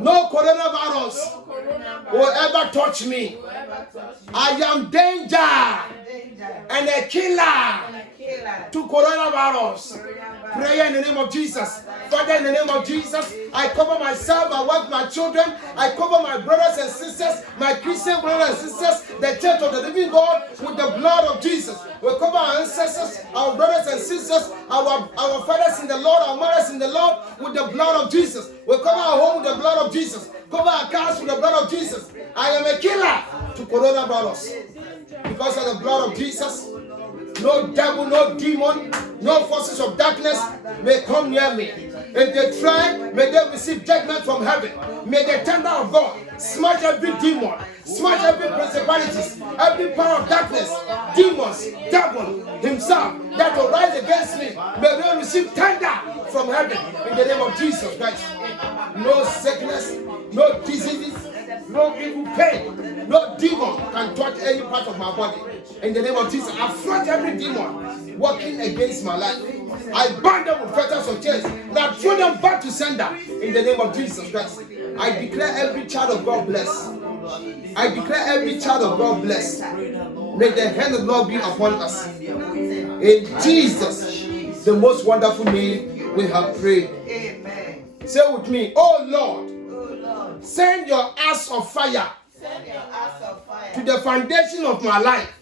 No coronavirus will ever touch me. I am danger and a killer to coronavirus. Prayer in the name of Jesus. Father, in the name of Jesus, I cover myself, my wife, my children. I cover my brothers and sisters, my Christian brothers and sisters, the church of the living God with the blood of Jesus. We cover our ancestors, our brothers and sisters, our fathers in the Lord, our mothers in the Lord with the blood of Jesus. We cover our home with the blood of Jesus. Cover our cars with the blood of Jesus. I am a killer to coronavirus. Because of the blood of Jesus, no devil, no demon, no forces of darkness may come near me. If they try, may they receive judgment from heaven. May the thunder of God smash every demon, smash every principalities, every power of darkness, demons, devil himself that will rise against me. May they receive thunder from heaven in the name of Jesus Christ. No sickness, no diseases, no evil pain, no demon can touch any part of my body. In the name of Jesus, I flush every demon working against my life. I bind them with fetters of chains and I throw them back to sender. In the name of Jesus Christ, I declare every child of God blessed. I declare every child of God blessed. May the hand of God be upon us. In Jesus, the most wonderful name, we have prayed. Amen. Say with me, oh Lord, send your axe of fire to the foundation of my life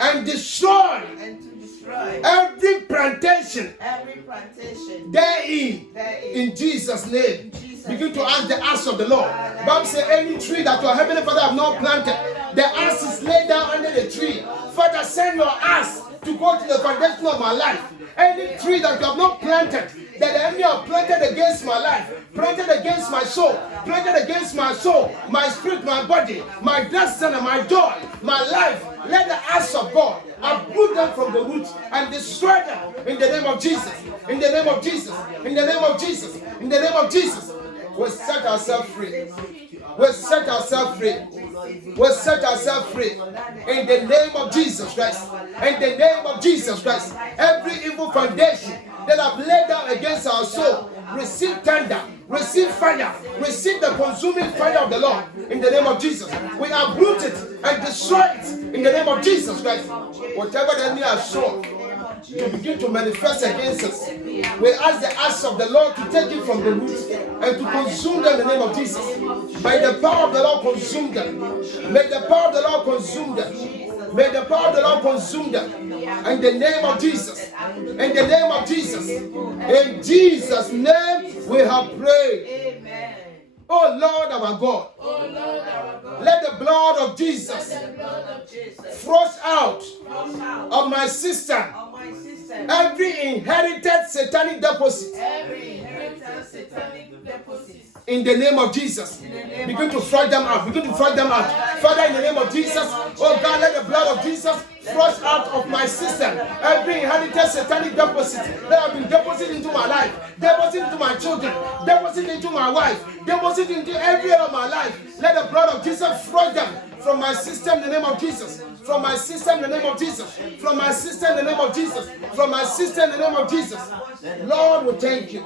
and destroy every plantation therein in Jesus' name. Begin to ask the axe of the Lord. Bible says any tree that your heavenly Father have not planted, the axe is laid down under the tree. Father, send your axe to go to the foundation of my life. Any tree that you have not planted, that the enemy have planted against my life, planted against my soul, planted against my soul, my spirit, my body, my destiny, my joy, my life, let the axe of God uproot them from the roots and destroy them in the name of Jesus. In the name of Jesus. In the name of Jesus. In the name of Jesus. We set ourselves free. We set ourselves free. We set ourselves free. In the name of Jesus Christ. In the name of Jesus Christ. Every evil foundation that have laid down against our soul, receive thunder, receive fire, receive the consuming fire of the Lord in the name of Jesus. We uproot it and destroy it in the name of Jesus Christ. Whatever the enemy has shown to begin to manifest against us, we ask the axe of the Lord to take it from the roots and to consume them in the name of Jesus. May the power of the Lord consume them. May the power of the Lord consume them. May the power of the Lord consume them. In the name of Jesus. In the name of Jesus. In Jesus' name we have prayed. Amen. Oh Lord our God. Oh Lord our God. Let the blood of Jesus Let the blood of Jesus flush out flush out of my system of my system every inherited satanic deposit. every inheritance satanic deposits. In the name of Jesus. Begin to flush them out. Begin to flush them out. Father, in the name of Jesus, oh God, let the blood of Jesus flush out of my system every inherited satanic deposit that have been deposited into my life, deposited into my children, deposited into my wife, deposited into every area of my life. Let the blood of Jesus flush them from my system in the name of Jesus. From my system in the name of Jesus. From my system in the name of Jesus. From my system in the name of Jesus. Lord, we thank you.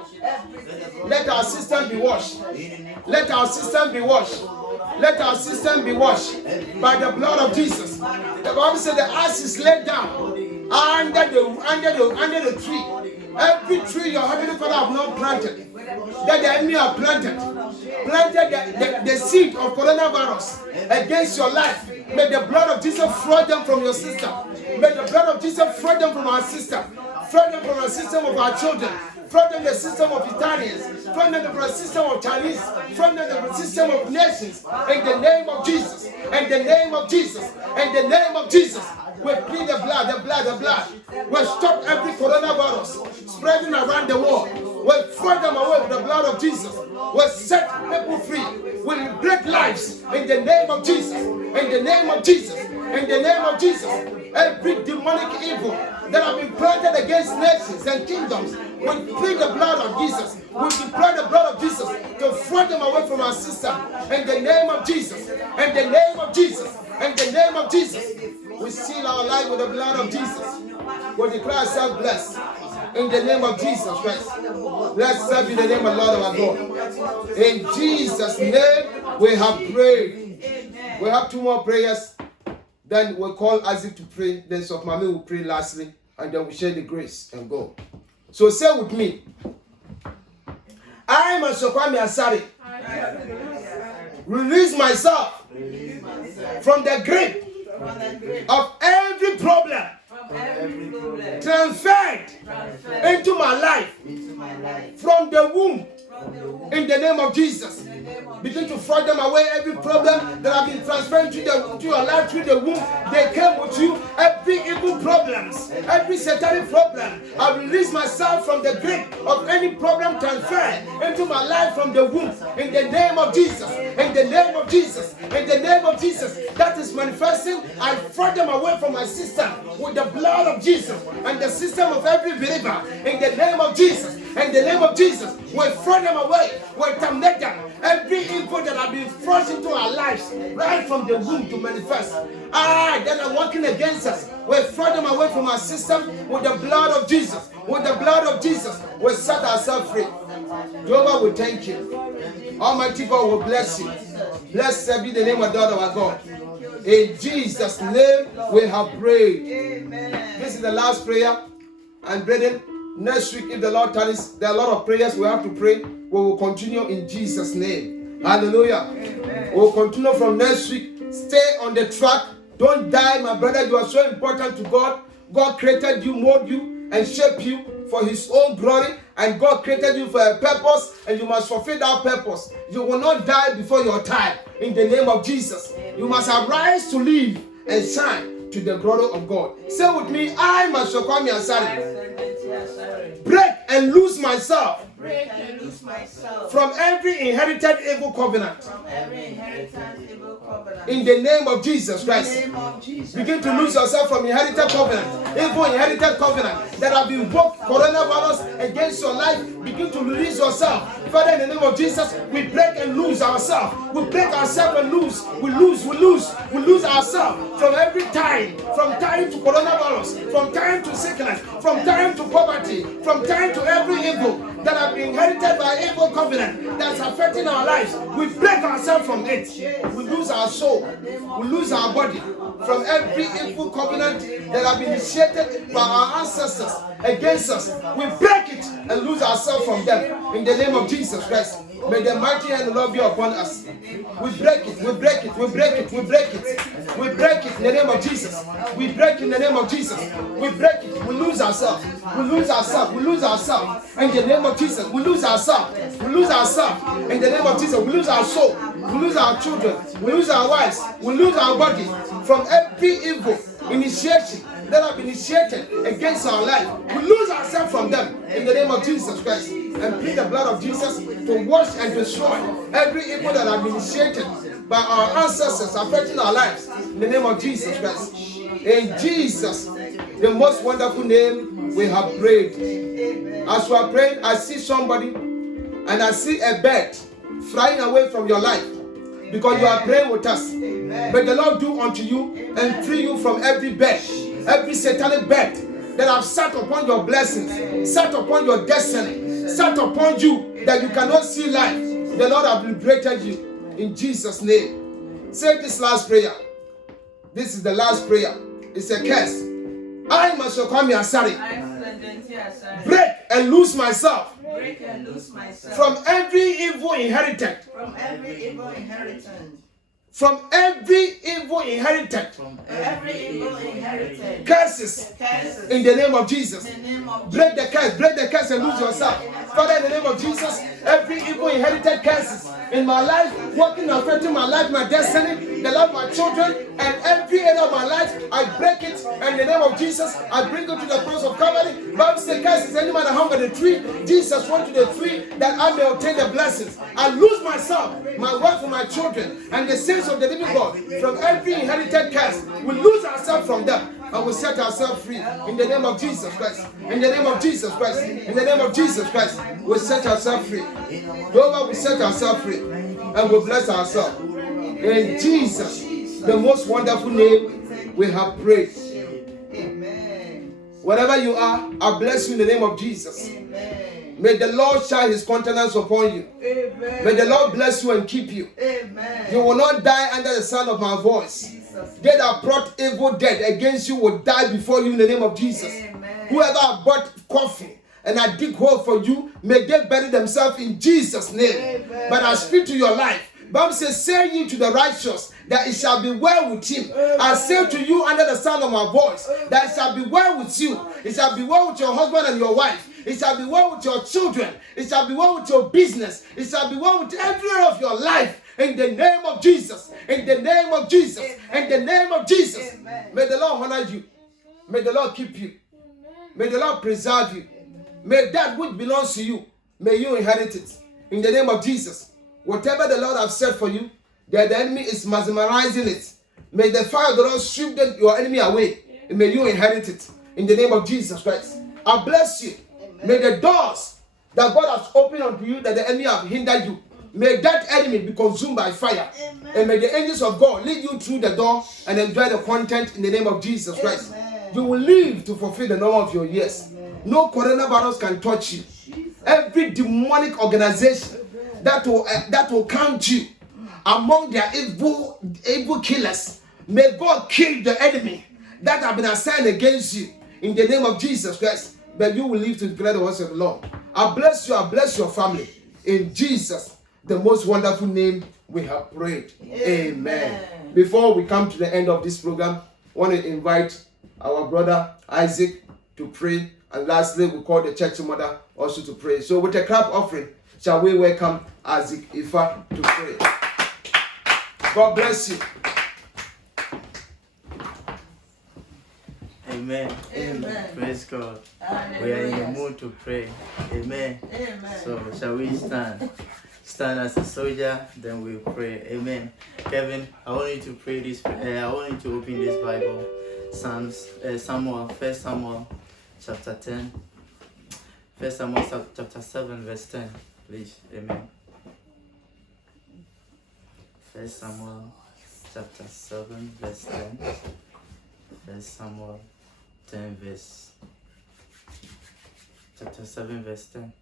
Let our system be washed. Let our system be washed. Let our system be washed by the blood of Jesus. The Bible said the axe is laid down under the tree. Every tree your heavenly Father have not planted, that the enemy have planted the seed of coronavirus against your life. May the blood of Jesus flood them from your system. May the blood of Jesus flood them from our system. Flood them from the system of our children. Flood them the system of Italians. Flood them from the system of Chinese. Flood them the system of nations. In the name of Jesus. In the name of Jesus. In the name of Jesus. We plead the blood. We stop every coronavirus spreading around the world. We throw them away with the blood of Jesus. We set people free. We break lives in the name of Jesus. In the name of Jesus. In the name of Jesus. Every demonic evil that have been planted against nations and kingdoms, we plead the blood of Jesus. We deploy the blood of Jesus to throw them away from our system. In the name of Jesus. In the name of Jesus. In the name of Jesus. We seal our life with the blood of Jesus. We declare ourselves blessed. In the name of Jesus Christ. Blessed be the name of Lord our God. In Jesus' name we have prayed. We have two more prayers. Then we'll call Isaac to pray. Then Sopmami will pray lastly. And then we'll share the grace and go. So say with me. I, Masokwami Asari, release myself from the grip of every problem transferred into my life from the womb. In the name of Jesus. Begin to throw them away. Every problem that have been transferred to your life through the womb, they came with you. Every evil problems, every satanic problem, I release myself from the grip of any problem transferred into my life from the womb. In the name of Jesus. In the name of Jesus. In the name of Jesus. That is manifesting. I throw them away from my system with the blood of Jesus and the system of every believer. In the name of Jesus. In the name of Jesus. We throw them away. We terminate them. Every evil that have been thrust into our lives right from the womb to manifest. That are working against us. We throw them away from our system with the blood of Jesus. With the blood of Jesus, we set ourselves free. Jehovah, we thank you. Almighty God will bless you. Blessed be the name of God our God. In Jesus' name we have prayed. Amen. This is the last prayer. And brethren, next week, if the Lord tarries, there are a lot of prayers we have to pray. We will continue in Jesus' name. Hallelujah. Amen. We will continue from next week. Stay on the track. Don't die, my brother. You are so important to God. God created you, molded you, and shaped you for His own glory. And God created you for a purpose, and you must fulfill that purpose. You will not die before your time. In the name of Jesus. You must arise to live and shine to the glory of God. Say with me, I, Masokwami Asari, break and lose myself Break and loose myself from every inherited evil covenant. from every inheritance evil covenant. In the name of Jesus In the Christ. name of Jesus Begin to Christ. lose yourself from inherited covenant, evil inherited covenant that have been invoked coronavirus against your life. Begin to release yourself. Father, in the name of Jesus, we break and lose ourselves. We break ourselves and lose. We lose ourselves from every time. From time to coronavirus, from time to sickness, from time to poverty, from time to every evil that have been inherited by evil covenant that's affecting our lives. We break ourselves from it. We lose our soul. We lose our body from every evil covenant that have been initiated by our ancestors against us. We break it and lose ourselves from them in the name of Jesus Christ. May the mighty hand of the Lord be upon us. We break it, we break it, we break it, we break it. We break it in the name of Jesus. We break in the name of Jesus. We break it. We lose ourselves. We lose ourselves. We lose ourselves in the name of Jesus. We lose ourselves. We lose ourselves in the name of Jesus. We lose our soul. We lose our children. We lose our wives. We lose our body from every evil initiation that have been initiated against our life. We lose ourselves from them in the name of Jesus Christ. And plead the blood of Jesus to wash and destroy every evil that have been initiated by our ancestors affecting our lives in the name of Jesus Christ. In Jesus, the most wonderful name, we have prayed. As we are praying, I see somebody and I see a bird flying away from your life because you are praying with us. May the Lord do unto you and free you from every bird, every satanic bird that have sat upon your blessings, sat upon your destiny, sat upon you that you cannot see life. The Lord have liberated you in Jesus' name. Say this last prayer. This is the last prayer. It's a curse. I must come here, sorry. Break and lose myself. Break and lose myself From every evil inherited. from every evil inheritance. From every evil inherited. Every evil inheritance. Curses. Curses. In the name of Jesus. In the name of Break the curse and lose yourself. Father, in the name of Jesus, every evil inherited curses in my life, working and affecting my life, my destiny, the life of my children, and every area of my life, I break it. And in the name of Jesus, I bring it to the cross of Calvary. Bible says, curses any man that hung on the tree. Jesus went to the tree that I may obtain the blessings. I lose myself, my wife, and my children, and the saints of the living God from every inherited curse. We lose ourselves from them. And we set ourselves free in the name of Jesus Christ. In the name of Jesus Christ. In the name of Jesus Christ. We set ourselves free. Jehovah, we set ourselves free. And we bless ourselves. In Jesus, the most wonderful name, we have prayed. Amen. Wherever you are, I bless you in the name of Jesus. Amen. May the Lord shine his countenance upon you. Amen. May the Lord bless you and keep you. Amen. You will not die under the sound of my voice. Jesus. They that brought evil death against you will die before you in the name of Jesus. Amen. Whoever brought coffin and I dig hole for you, may they bury themselves in Jesus' name. Amen. But I speak to your life. Bible says, say ye to the righteous that it shall be well with him. I say to you under the sound of my voice that it shall be well with you. It shall be well with your husband and your wife. It shall be well with your children. It shall be well with your business. It shall be well with every area of your life. In the name of Jesus. In the name of Jesus. In the name of Jesus. Amen. May the Lord honor you. May the Lord keep you. May the Lord preserve you. May that which belongs to you, may you inherit it. In the name of Jesus. Whatever the Lord has said for you, that the enemy is mesmerizing it. May the fire of the Lord sweep your enemy away. And may you inherit it. In the name of Jesus Christ. I bless you. May the doors that God has opened unto you, that the enemy have hindered you, may that enemy be consumed by fire. Amen. And may the angels of God lead you through the door and enjoy the content in the name of Jesus Christ. Amen. You will live to fulfill the number of your years. No coronavirus can touch you. Every demonic organization that will count you among their evil killers, may God kill the enemy that have been assigned against you in the name of Jesus Christ. But you will live to declare the words of the Lord. I bless you. I bless your family. In Jesus, the most wonderful name, we have prayed. Amen. Before we come to the end of this program, I want to invite our brother Isaac to pray. And lastly, we call the church mother also to pray. So with a clap offering, shall we welcome Isaac Ifa to pray. God bless you. Amen. Amen. Praise God. Hallelujah. We are in the mood to pray. Amen. Amen. So shall we stand? Stand as a soldier, then we pray. Amen. Kevin, I want you to pray this. I want you to open this Bible, Samuel, 1 Samuel, chapter 10. First Samuel chapter 7, verse 10. Please. Amen. First Samuel chapter 7, verse 10. First Samuel 10, verse. Chapter 7, verse 10.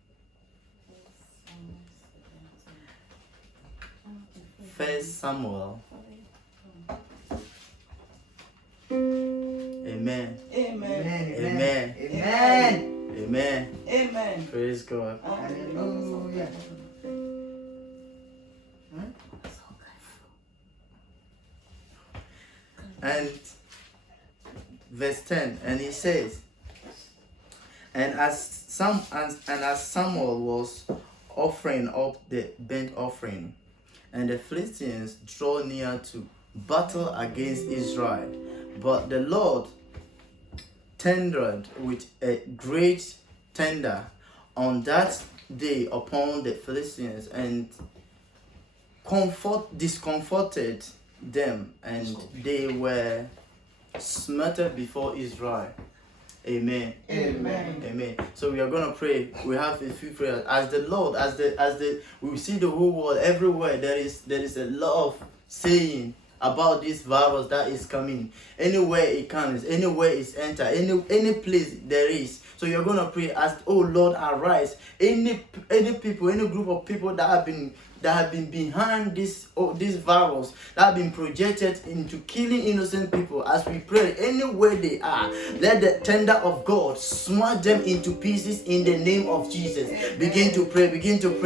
First Samuel. Amen. Amen. Amen. Amen. Amen. Amen. Praise God. Hallelujah. And verse 10, and he says, and as Samuel was offering up the burnt offering, and the Philistines draw near to battle against Israel, but the Lord thundered with a great thunder on that day upon the Philistines, and discomforted them, and they were smattered before Israel. Amen. Amen. Amen. So we are gonna pray. We have a few prayers. As the Lord, we see the whole world everywhere. There is a lot of saying about this virus that is coming. Anywhere it comes, anywhere it's enter, any place there is. So you're gonna pray as, oh Lord, arise. Any people, any group of people that have been behind this virus, that have been projected into killing innocent people, as we pray, anywhere they are, let the thunder of God smash them into pieces in the name of Jesus. Begin to pray.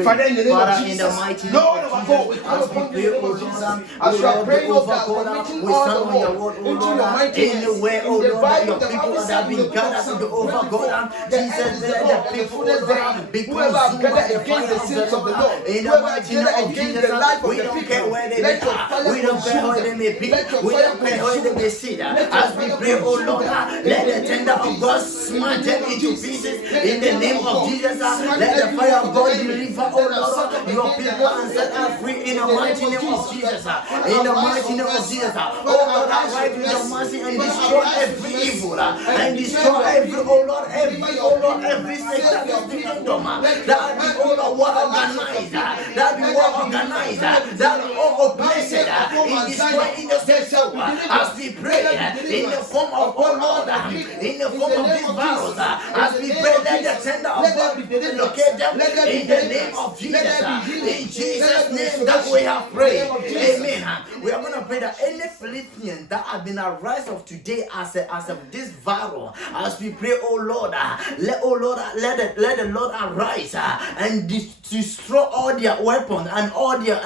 Father, in the name of Father, in Jesus, the mighty name Lord of of Jesus, God, we call as we upon pray, the name oh of Jesus. Lord, As we are praying, oh Jehovah God, God, committing we all stand the on your world word, oh into Lord, your mighty hands. anywhere, oh In the Lord, that Bible, your the people Bible that said have in the been book of gathered Psalm Jehovah 24, God, the Jesus, earth is the let Lord the and the people, oh fullness Lord, thereof. be Whoever have consumed by gathered the fire against the of the saints of the Lord. Lord, In the whoever have mighty name gathered of against Jesus, the life of we the don't people, care where they let your are, fire we don't care consume where them. they may be, Let your we fire don't care where they consume may them. sit. Let your As we fire pray, oh consume Lord, them. In let the the name tender of of God Jesus. In the smash them name of into Jesus. pieces. Let In the the thunder name of of God Jesus, smash let the every fire work of of the God enemy deliver, that oh have set up Lord, your against the people life and of the set us people. free in In the the name mighty of name of Jesus. Jesus. Father, In the arise mighty with name of mercy. Jesus. Father, Oh Lord, arise arise with with your mercy. mercy and Father, destroy arise with every mercy. evil And and save destroy your every, people. oh Lord, Deliver every, your oh Lord, people. every Save your satanic people. kingdom Let your that be, hand oh be Lord, upon the well lives of your organized, people. that be Let well there be organized, deliverance. Let there be that be deliverance. all Bible placed said, upon in Mount destroying Zion, there innocent shall soul be as we deliverance. Let pray there be in the deliverance form of, oh upon all Lord, the people. in the In form the of name this of virus, Jesus. In as the we name pray, of let the Jesus. tender of Let there God be deliverance. locate them Let there be in the name deliverance. of Let Jesus. there be In healing. Let there Jesus' be name that we restoration. have In the name prayed. of Jesus. Amen. We are going to pray that any Philippians that have been arise of today as of this virus, as we pray, oh Lord, let the Lord arise and destroy all their weapons and all their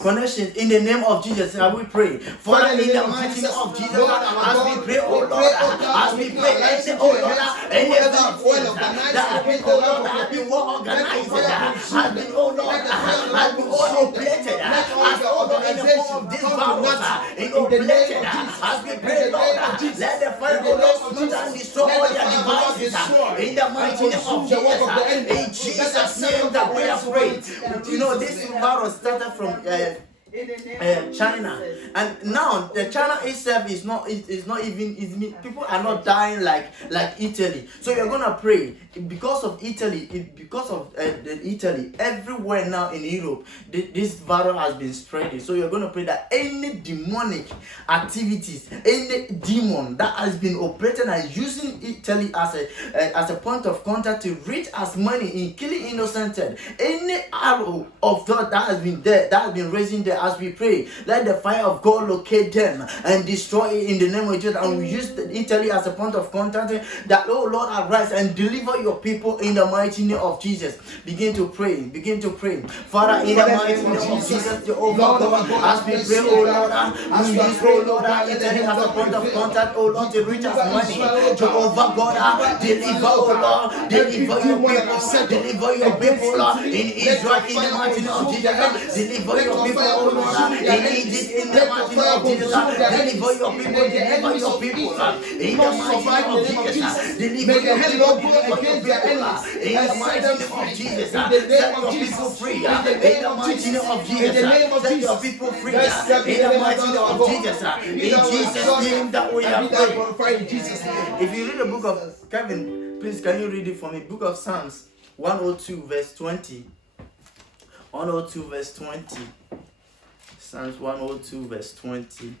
connections in the name of Jesus. Shall we pray? Father, in the mighty name of Jesus, Lord our as God, we pray, oh we Lord, pray, oh God, as we committing pray, our lives any, into oh your Lord, hands. any Whoever have well Philistines organized that have been, against the oh life Lord, of that your have been people, well let your organized, fire has consume been, them. oh Lord, Let the fire of the has Lord been all consume them. operated, Let all as their oh Lord, in the form organization of this come to virus, nothing. in In the name operated, of Jesus. as we In pray, the Lord, name of let Jesus. the fire In of the the Lord name of smother and Jesus. destroy Let all the their fire of the Lord devices, destroy in the and mighty name of consume the work Jesus. of the enemy. In Let them Jesus' set name up their that we have prayed. principality in You know, Jesus' this name. virus started from In the name of China, Jesus. and now the China itself is not even people are not dying like Italy. So you're gonna pray because of Italy, because of Italy everywhere now in Europe this virus has been spreading. So you're gonna pray that any demonic activities, any demon that has been operating and using Italy as a point of contact to reach as many in killing innocent, any arrow of God that has been there, that has been raising there, as we pray, let the fire of God locate them and destroy it in the name of Jesus. And we use Italy as a point of contact, that, oh Lord, arise and deliver your people in the mighty name of Jesus. Begin to pray. Father, in the mighty name of Jesus, Jehovah God, as we pray, oh Lord, we use, oh Lord, Italy as a point of contact, oh Lord, to reach as many. Jehovah God, deliver, oh Lord, deliver your people, Lord, in Israel, in the mighty name of Jesus. Deliver your people, oh Lord, in Egypt, in the mighty name of Jesus, deliver your people, deliver your people, in the mighty name of Jesus, deliver your people, deliver your people, in the mighty name of Jesus, set your people free, in the mighty name of Jesus, set your people free, in the mighty name of Jesus, in Jesus' name that we are praying. If you read the book of Kevin, please can you read it for me? Book of Psalms 102 verse 20. 102 verse 20. Psalms 102 verse 20.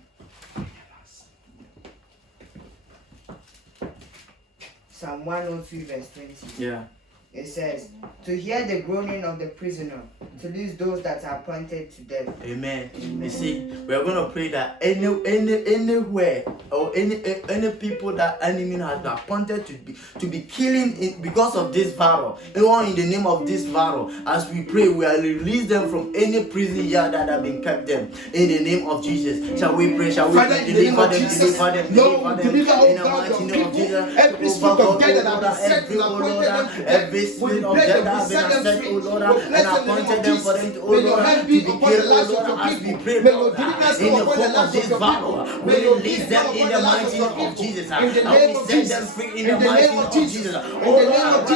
Psalm 102 verse 20. Yeah. It says, to hear the groaning of the prisoner, to lose those that are appointed to death. Amen. You see, we are going to pray that anywhere or any people that enemy has appointed to be killing it because of this virus, anyone in the name of this virus, as we pray, we will release them from any prison yard that have been kept them in the name of Jesus. Shall we pray? Shall we pray? Deliver them, deliver them, deliver them in the mighty name of Jesus. Every spirit of death that has been set and appointed them to every spirit of death that has been set, oh Lord, and appointed them for them, oh Lord, to be killed, oh Lord, as we pray, Lord, in the form of this virus, we release them in the mighty name of Jesus, and we set them free in the mighty name of Jesus. Oh Lord,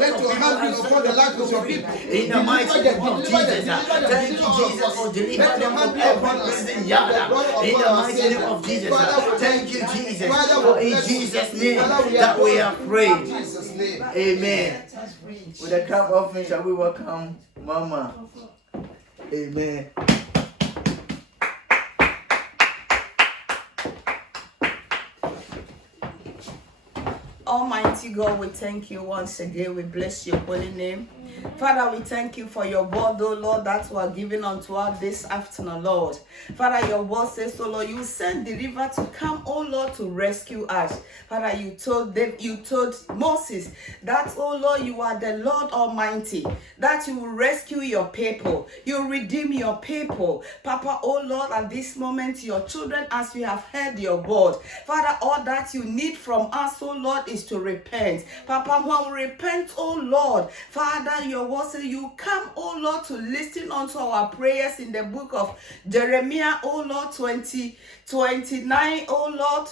let your hand be upon the life of your people. In the mighty name of Jesus, thank you, Jesus, for delivering them from every prison yard. In the mighty name of Jesus, thank you, Jesus, for in Jesus' name that we are praying. Amen. With a clap offering, shall we welcome Mama? Amen. Almighty God, we thank you once again. We bless your holy name. Father, we thank you for your word, oh Lord, that you are giving unto us this afternoon, Lord. Father, your word says, oh Lord, you send the river to come, oh Lord, to rescue us. Father, you told Moses that, oh Lord, you are the Lord Almighty, that you will rescue your people, you will redeem your people. Papa, oh Lord, at this moment, your children, as we have heard your word, Father, all that you need from us, oh Lord, is to repent. Papa, when we repent, oh Lord, Father, your word says you come, oh Lord, to listen unto our prayers in the book of Jeremiah, oh Lord, 29, oh Lord,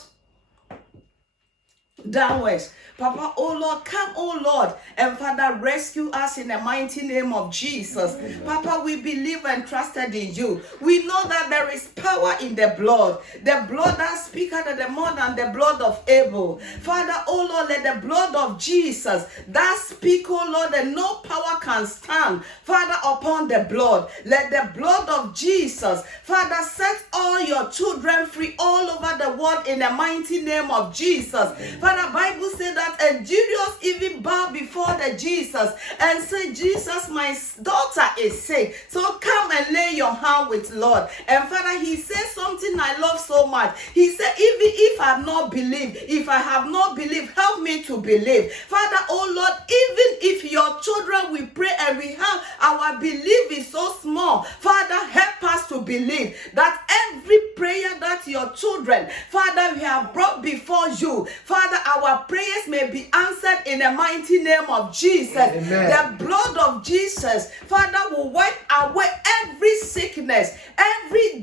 downwards. Papa, oh Lord, come, oh Lord, and Father, rescue us in the mighty name of Jesus. Papa, we believe and trusted in you. We know that there is power in the blood that speaketh more than the blood of Abel. Father, oh Lord, let the blood of Jesus that speak, oh Lord, and no power can stand, Father, upon the blood. Let the blood of Jesus, Father, set all your children free all over the world in the mighty name of Jesus. Father, Bible says that and Julius even bowed before the Jesus and said, Jesus, my daughter is sick, so come and lay your hand with Lord. And Father, he said something I love so much. He said, even if I have not believed, help me to believe. Father, oh Lord, even if your children we pray and we have our belief is so small, Father, help us to believe that every prayer that your children, Father, we have brought before you, Father, our prayers may be answered in the mighty name of Jesus. Amen. The blood of Jesus, Father, will wipe away every sickness, every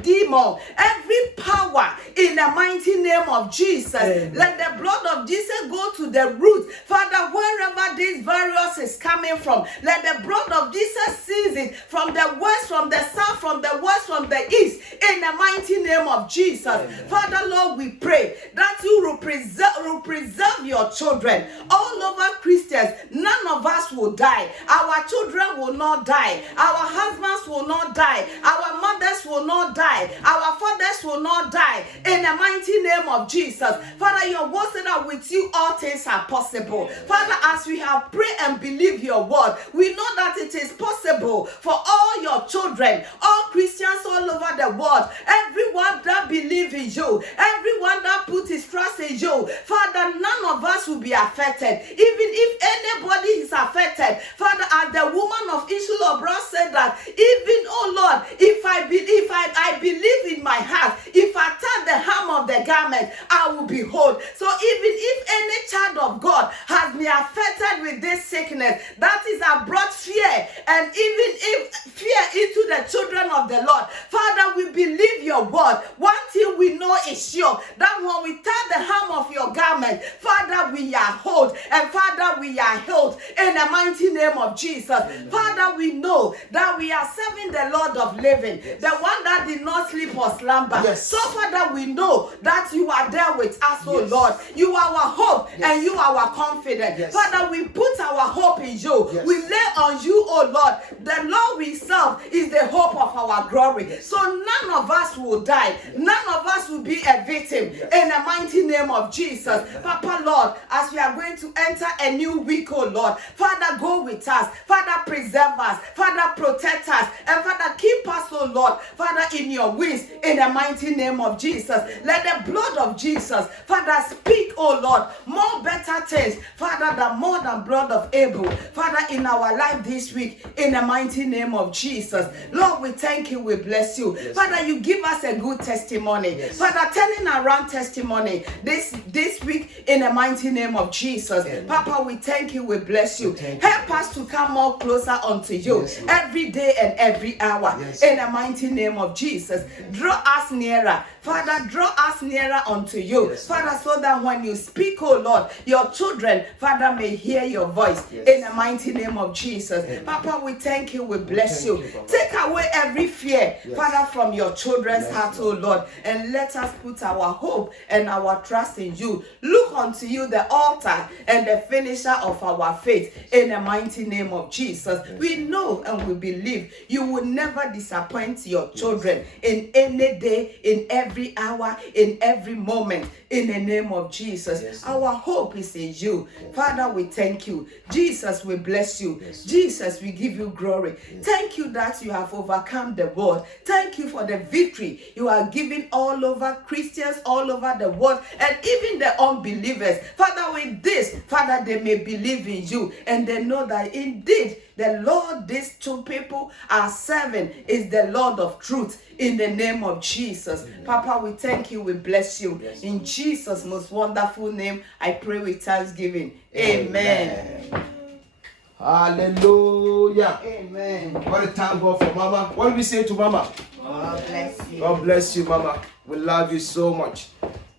demon, every power in the mighty name of Jesus. Amen. Let the blood of Jesus go to the root, Father, wherever this virus is coming from. Let the blood of Jesus seize it from the west, from the south, from the west, from the east, in the mighty name of Jesus. Amen. Father, Lord, we pray that you will preserve your children all over Christians. None of us will die. Our children will not die. Our husbands will not die. Our mothers will not die. Our fathers will not die. In the mighty name of Jesus. Father, your word said that with you all things are possible. Father, as we have prayed and believe your word, we know that it is possible for all your children, all Christians all over the world, everyone that believes in you, everyone that put his trust in you. Father, none of us will be affected. Even if anybody is affected, Father, as the woman of issue of blood said that, even, oh Lord, if I believe in my heart, if I touch the hem of the garment, I will be whole. So even if any child of God has been affected with this sickness, that is have brought fear and even if fear into the children of the Lord. Father, we believe your word. One thing we know is sure, that when we touch the hem of your garment, Father, we are whole, and Father, we are healed in the mighty name of Jesus. Amen. Father, we know that we are serving the Lord of living, the one that did not sleep or slumber. So, Father, we know that you are there with us, oh Lord. You are our hope and you are our confidence. Father, we put our hope in you. We lay on you, oh Lord. The Lord we serve is the hope of our glory. So none of us will die. None of us will be a victim in the mighty name of Jesus. Papa, Lord, as we are going to enter a new week, oh Lord, Father, go with us. Father, preserve us. Father, protect us. And Father, keep us, oh Lord, Father, in your wings in the mighty name of Jesus. Let the blood of Jesus, Father, speak, oh Lord, more better things, Father, than more than blood of Abel, Father, in our life this week, in the mighty name of Jesus. Lord, we thank you, we bless you. Father, you give us a good testimony. Father, turning around testimony this week in the mighty name of Jesus. Papa, we thank you, we bless you. Help us to come more closer unto you every day and every hour in the mighty name of Jesus. Draw us nearer. Father, draw us nearer unto you. Father, so that when you speak, oh Lord, your children, Father, may hear your voice in the mighty name of Jesus. Papa, we thank you, we bless you. Take away every fear, Father, from your children's heart, oh Lord, and let us put our hope and our trust in you. Look unto you, the altar and the finisher of our faith, in the mighty name of Jesus. We know and we believe you will never disappoint your children in any day, in every hour, in every moment, in the name of Jesus. Our hope is in you. Father, we thank you. Jesus, we bless you. Jesus, we give you glory. Thank you that you have overcome the world. Thank you for the victory you are giving all over Christians, all over the world, and even the unbelievers. Father, with this, Father, they may believe in you and they know that indeed the Lord these two people are serving is the Lord of truth, in the name of Jesus. Papa, we thank you, we bless you. In Jesus' most wonderful name, I pray with thanksgiving. Amen. Hallelujah. Amen. What a thank God for Mama. What do we say to Mama? God bless you. God bless you, Mama. We love you so much.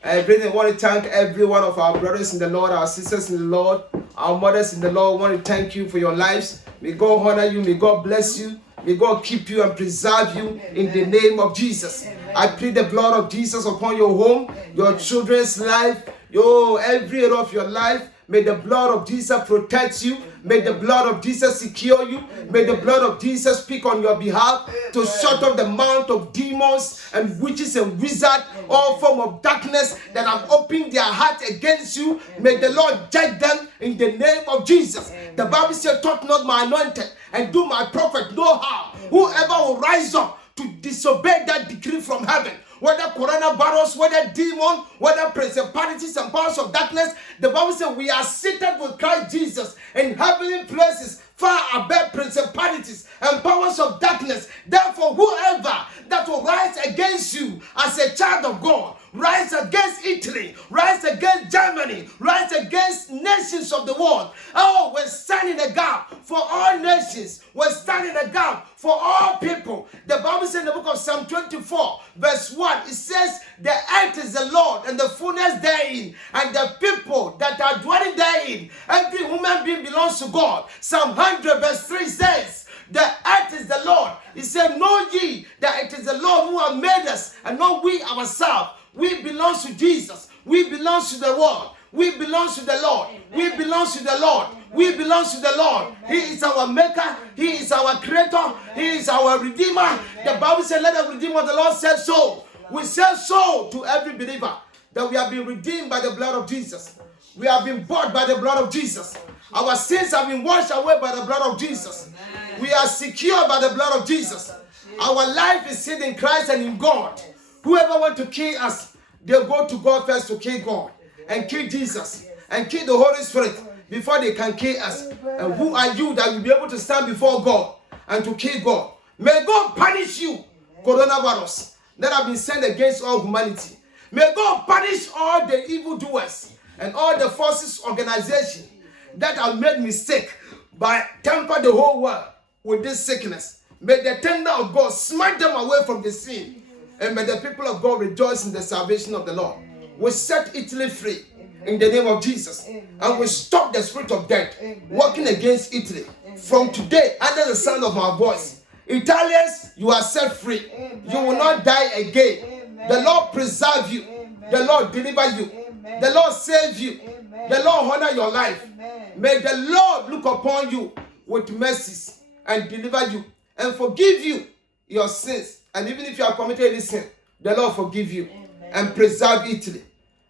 I really want to thank every one of our brothers in the Lord, our sisters in the Lord, our mothers in the Lord. I want to thank you for your lives. May God honor you. May God bless you. May God keep you and preserve you in the name of Jesus. I plead the blood of Jesus upon your home, your children's life, every area of your life. May the blood of Jesus protect you. May the blood of Jesus secure you. May the blood of Jesus speak on your behalf to shut off the mouth of demons and witches and wizards, all form of darkness that have opened their heart against you. May the Lord judge them in the name of Jesus. The Bible says, touch not my anointed and do my prophet no harm. Whoever will rise up to disobey that decree from heaven, whether coronavirus, whether demon, whether principalities and powers of darkness, the Bible says we are seated with Christ Jesus in heavenly places, far above principalities and powers of darkness. Therefore, whoever that will rise against you as a child of God, rise against Italy, rise against Germany, rise against nations of the world. Oh, we're standing the gap for all nations. We're standing the gap for all people. The Bible says in the book of Psalm 24, verse 1, it says, the earth is the Lord and the fullness therein, and the people that are dwelling therein. Every human being belongs to God. Psalm 100, verse 3 says, the earth is the Lord. He said, know ye that it is the Lord who has made us, and not we ourselves. We belong to Jesus. We belong to the world. We belong to the Lord. Amen. We belong to the Lord. Amen. We belong to the Lord. Amen. He is our maker. He is our creator. Amen. He is our redeemer. Amen. The Bible said, let the redeemer of the Lord say so. We say so to every believer that we have been redeemed by the blood of Jesus. We have been bought by the blood of Jesus. Our sins have been washed away by the blood of Jesus. Amen. We are secure by the blood of Jesus. Our life is hid in Christ and in God. Whoever wants to kill us, they go to God first to kill God and kill Jesus and kill the Holy Spirit before they can kill us. And who are you that will be able to stand before God and to kill God? May God punish you, coronavirus, that have been sent against all humanity. May God punish all the evildoers and all the forces organization that have made mistake by temper the whole world with this sickness, may the tender of God smite them away from the scene. And may the people of God rejoice in the salvation of the Lord. We set Italy free in the name of Jesus. And we stop the spirit of death working against Italy. From today, under the sound of my voice, Italians, you are set free. You will not die again. The Lord preserve you. The Lord deliver you. The Lord save you. The Lord honor your life. May the Lord look upon you with mercies and deliver you and forgive you your sins. And even if you have committed any sin, the Lord forgive you and preserve Italy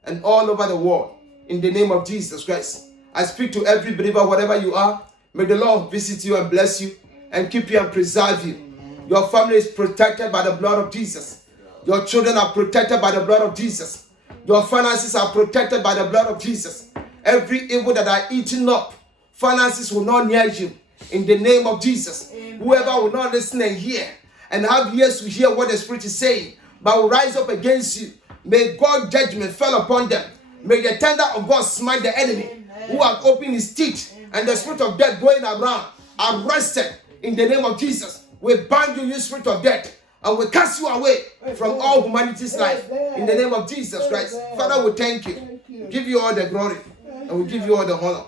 and all over the world. In the name of Jesus Christ, I speak to every believer, whatever you are. May the Lord visit you and bless you and keep you and preserve you. Your family is protected by the blood of Jesus. Your children are protected by the blood of Jesus. Your finances are protected by the blood of Jesus. Every evil that are eaten up, finances will not near you. In the name of Jesus, whoever will not listen and hear and have ears to hear what the Spirit is saying, but will rise up against you, may God's judgment fall upon them. May the tender of God smite the enemy who have opened his teeth and the spirit of death going around, arrested in the name of Jesus. We bind you, you spirit of death, and we cast you away from all humanity's life in the name of Jesus Christ. Father, we thank you. Give you all the glory and we give you all the honor.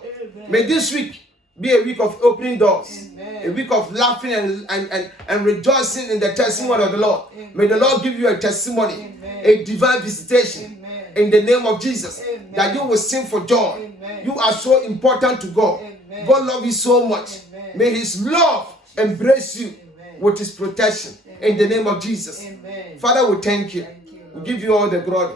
May this week be a week of opening doors, a week of laughing and rejoicing in the testimony of the Lord. May the Lord give you a testimony, a divine visitation in the name of Jesus, that you will sing for joy. You are so important to God. God loves you so much. May his love embrace you with his protection in the name of Jesus. Father, we thank you. We give you all the glory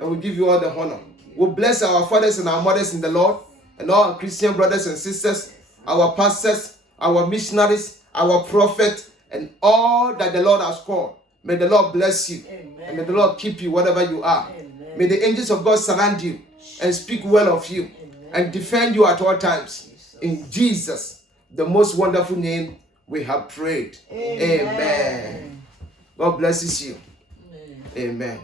and we give you all the honor. We bless our fathers and our mothers in the Lord and all our Christian brothers and sisters, our pastors, our missionaries, our prophets, and all that the Lord has called. May the Lord bless you and may the Lord keep you wherever you are. May the angels of God surround you and speak well of you and defend you at all times. In Jesus, the most wonderful name, we have prayed. Amen. God blesses you. Amen.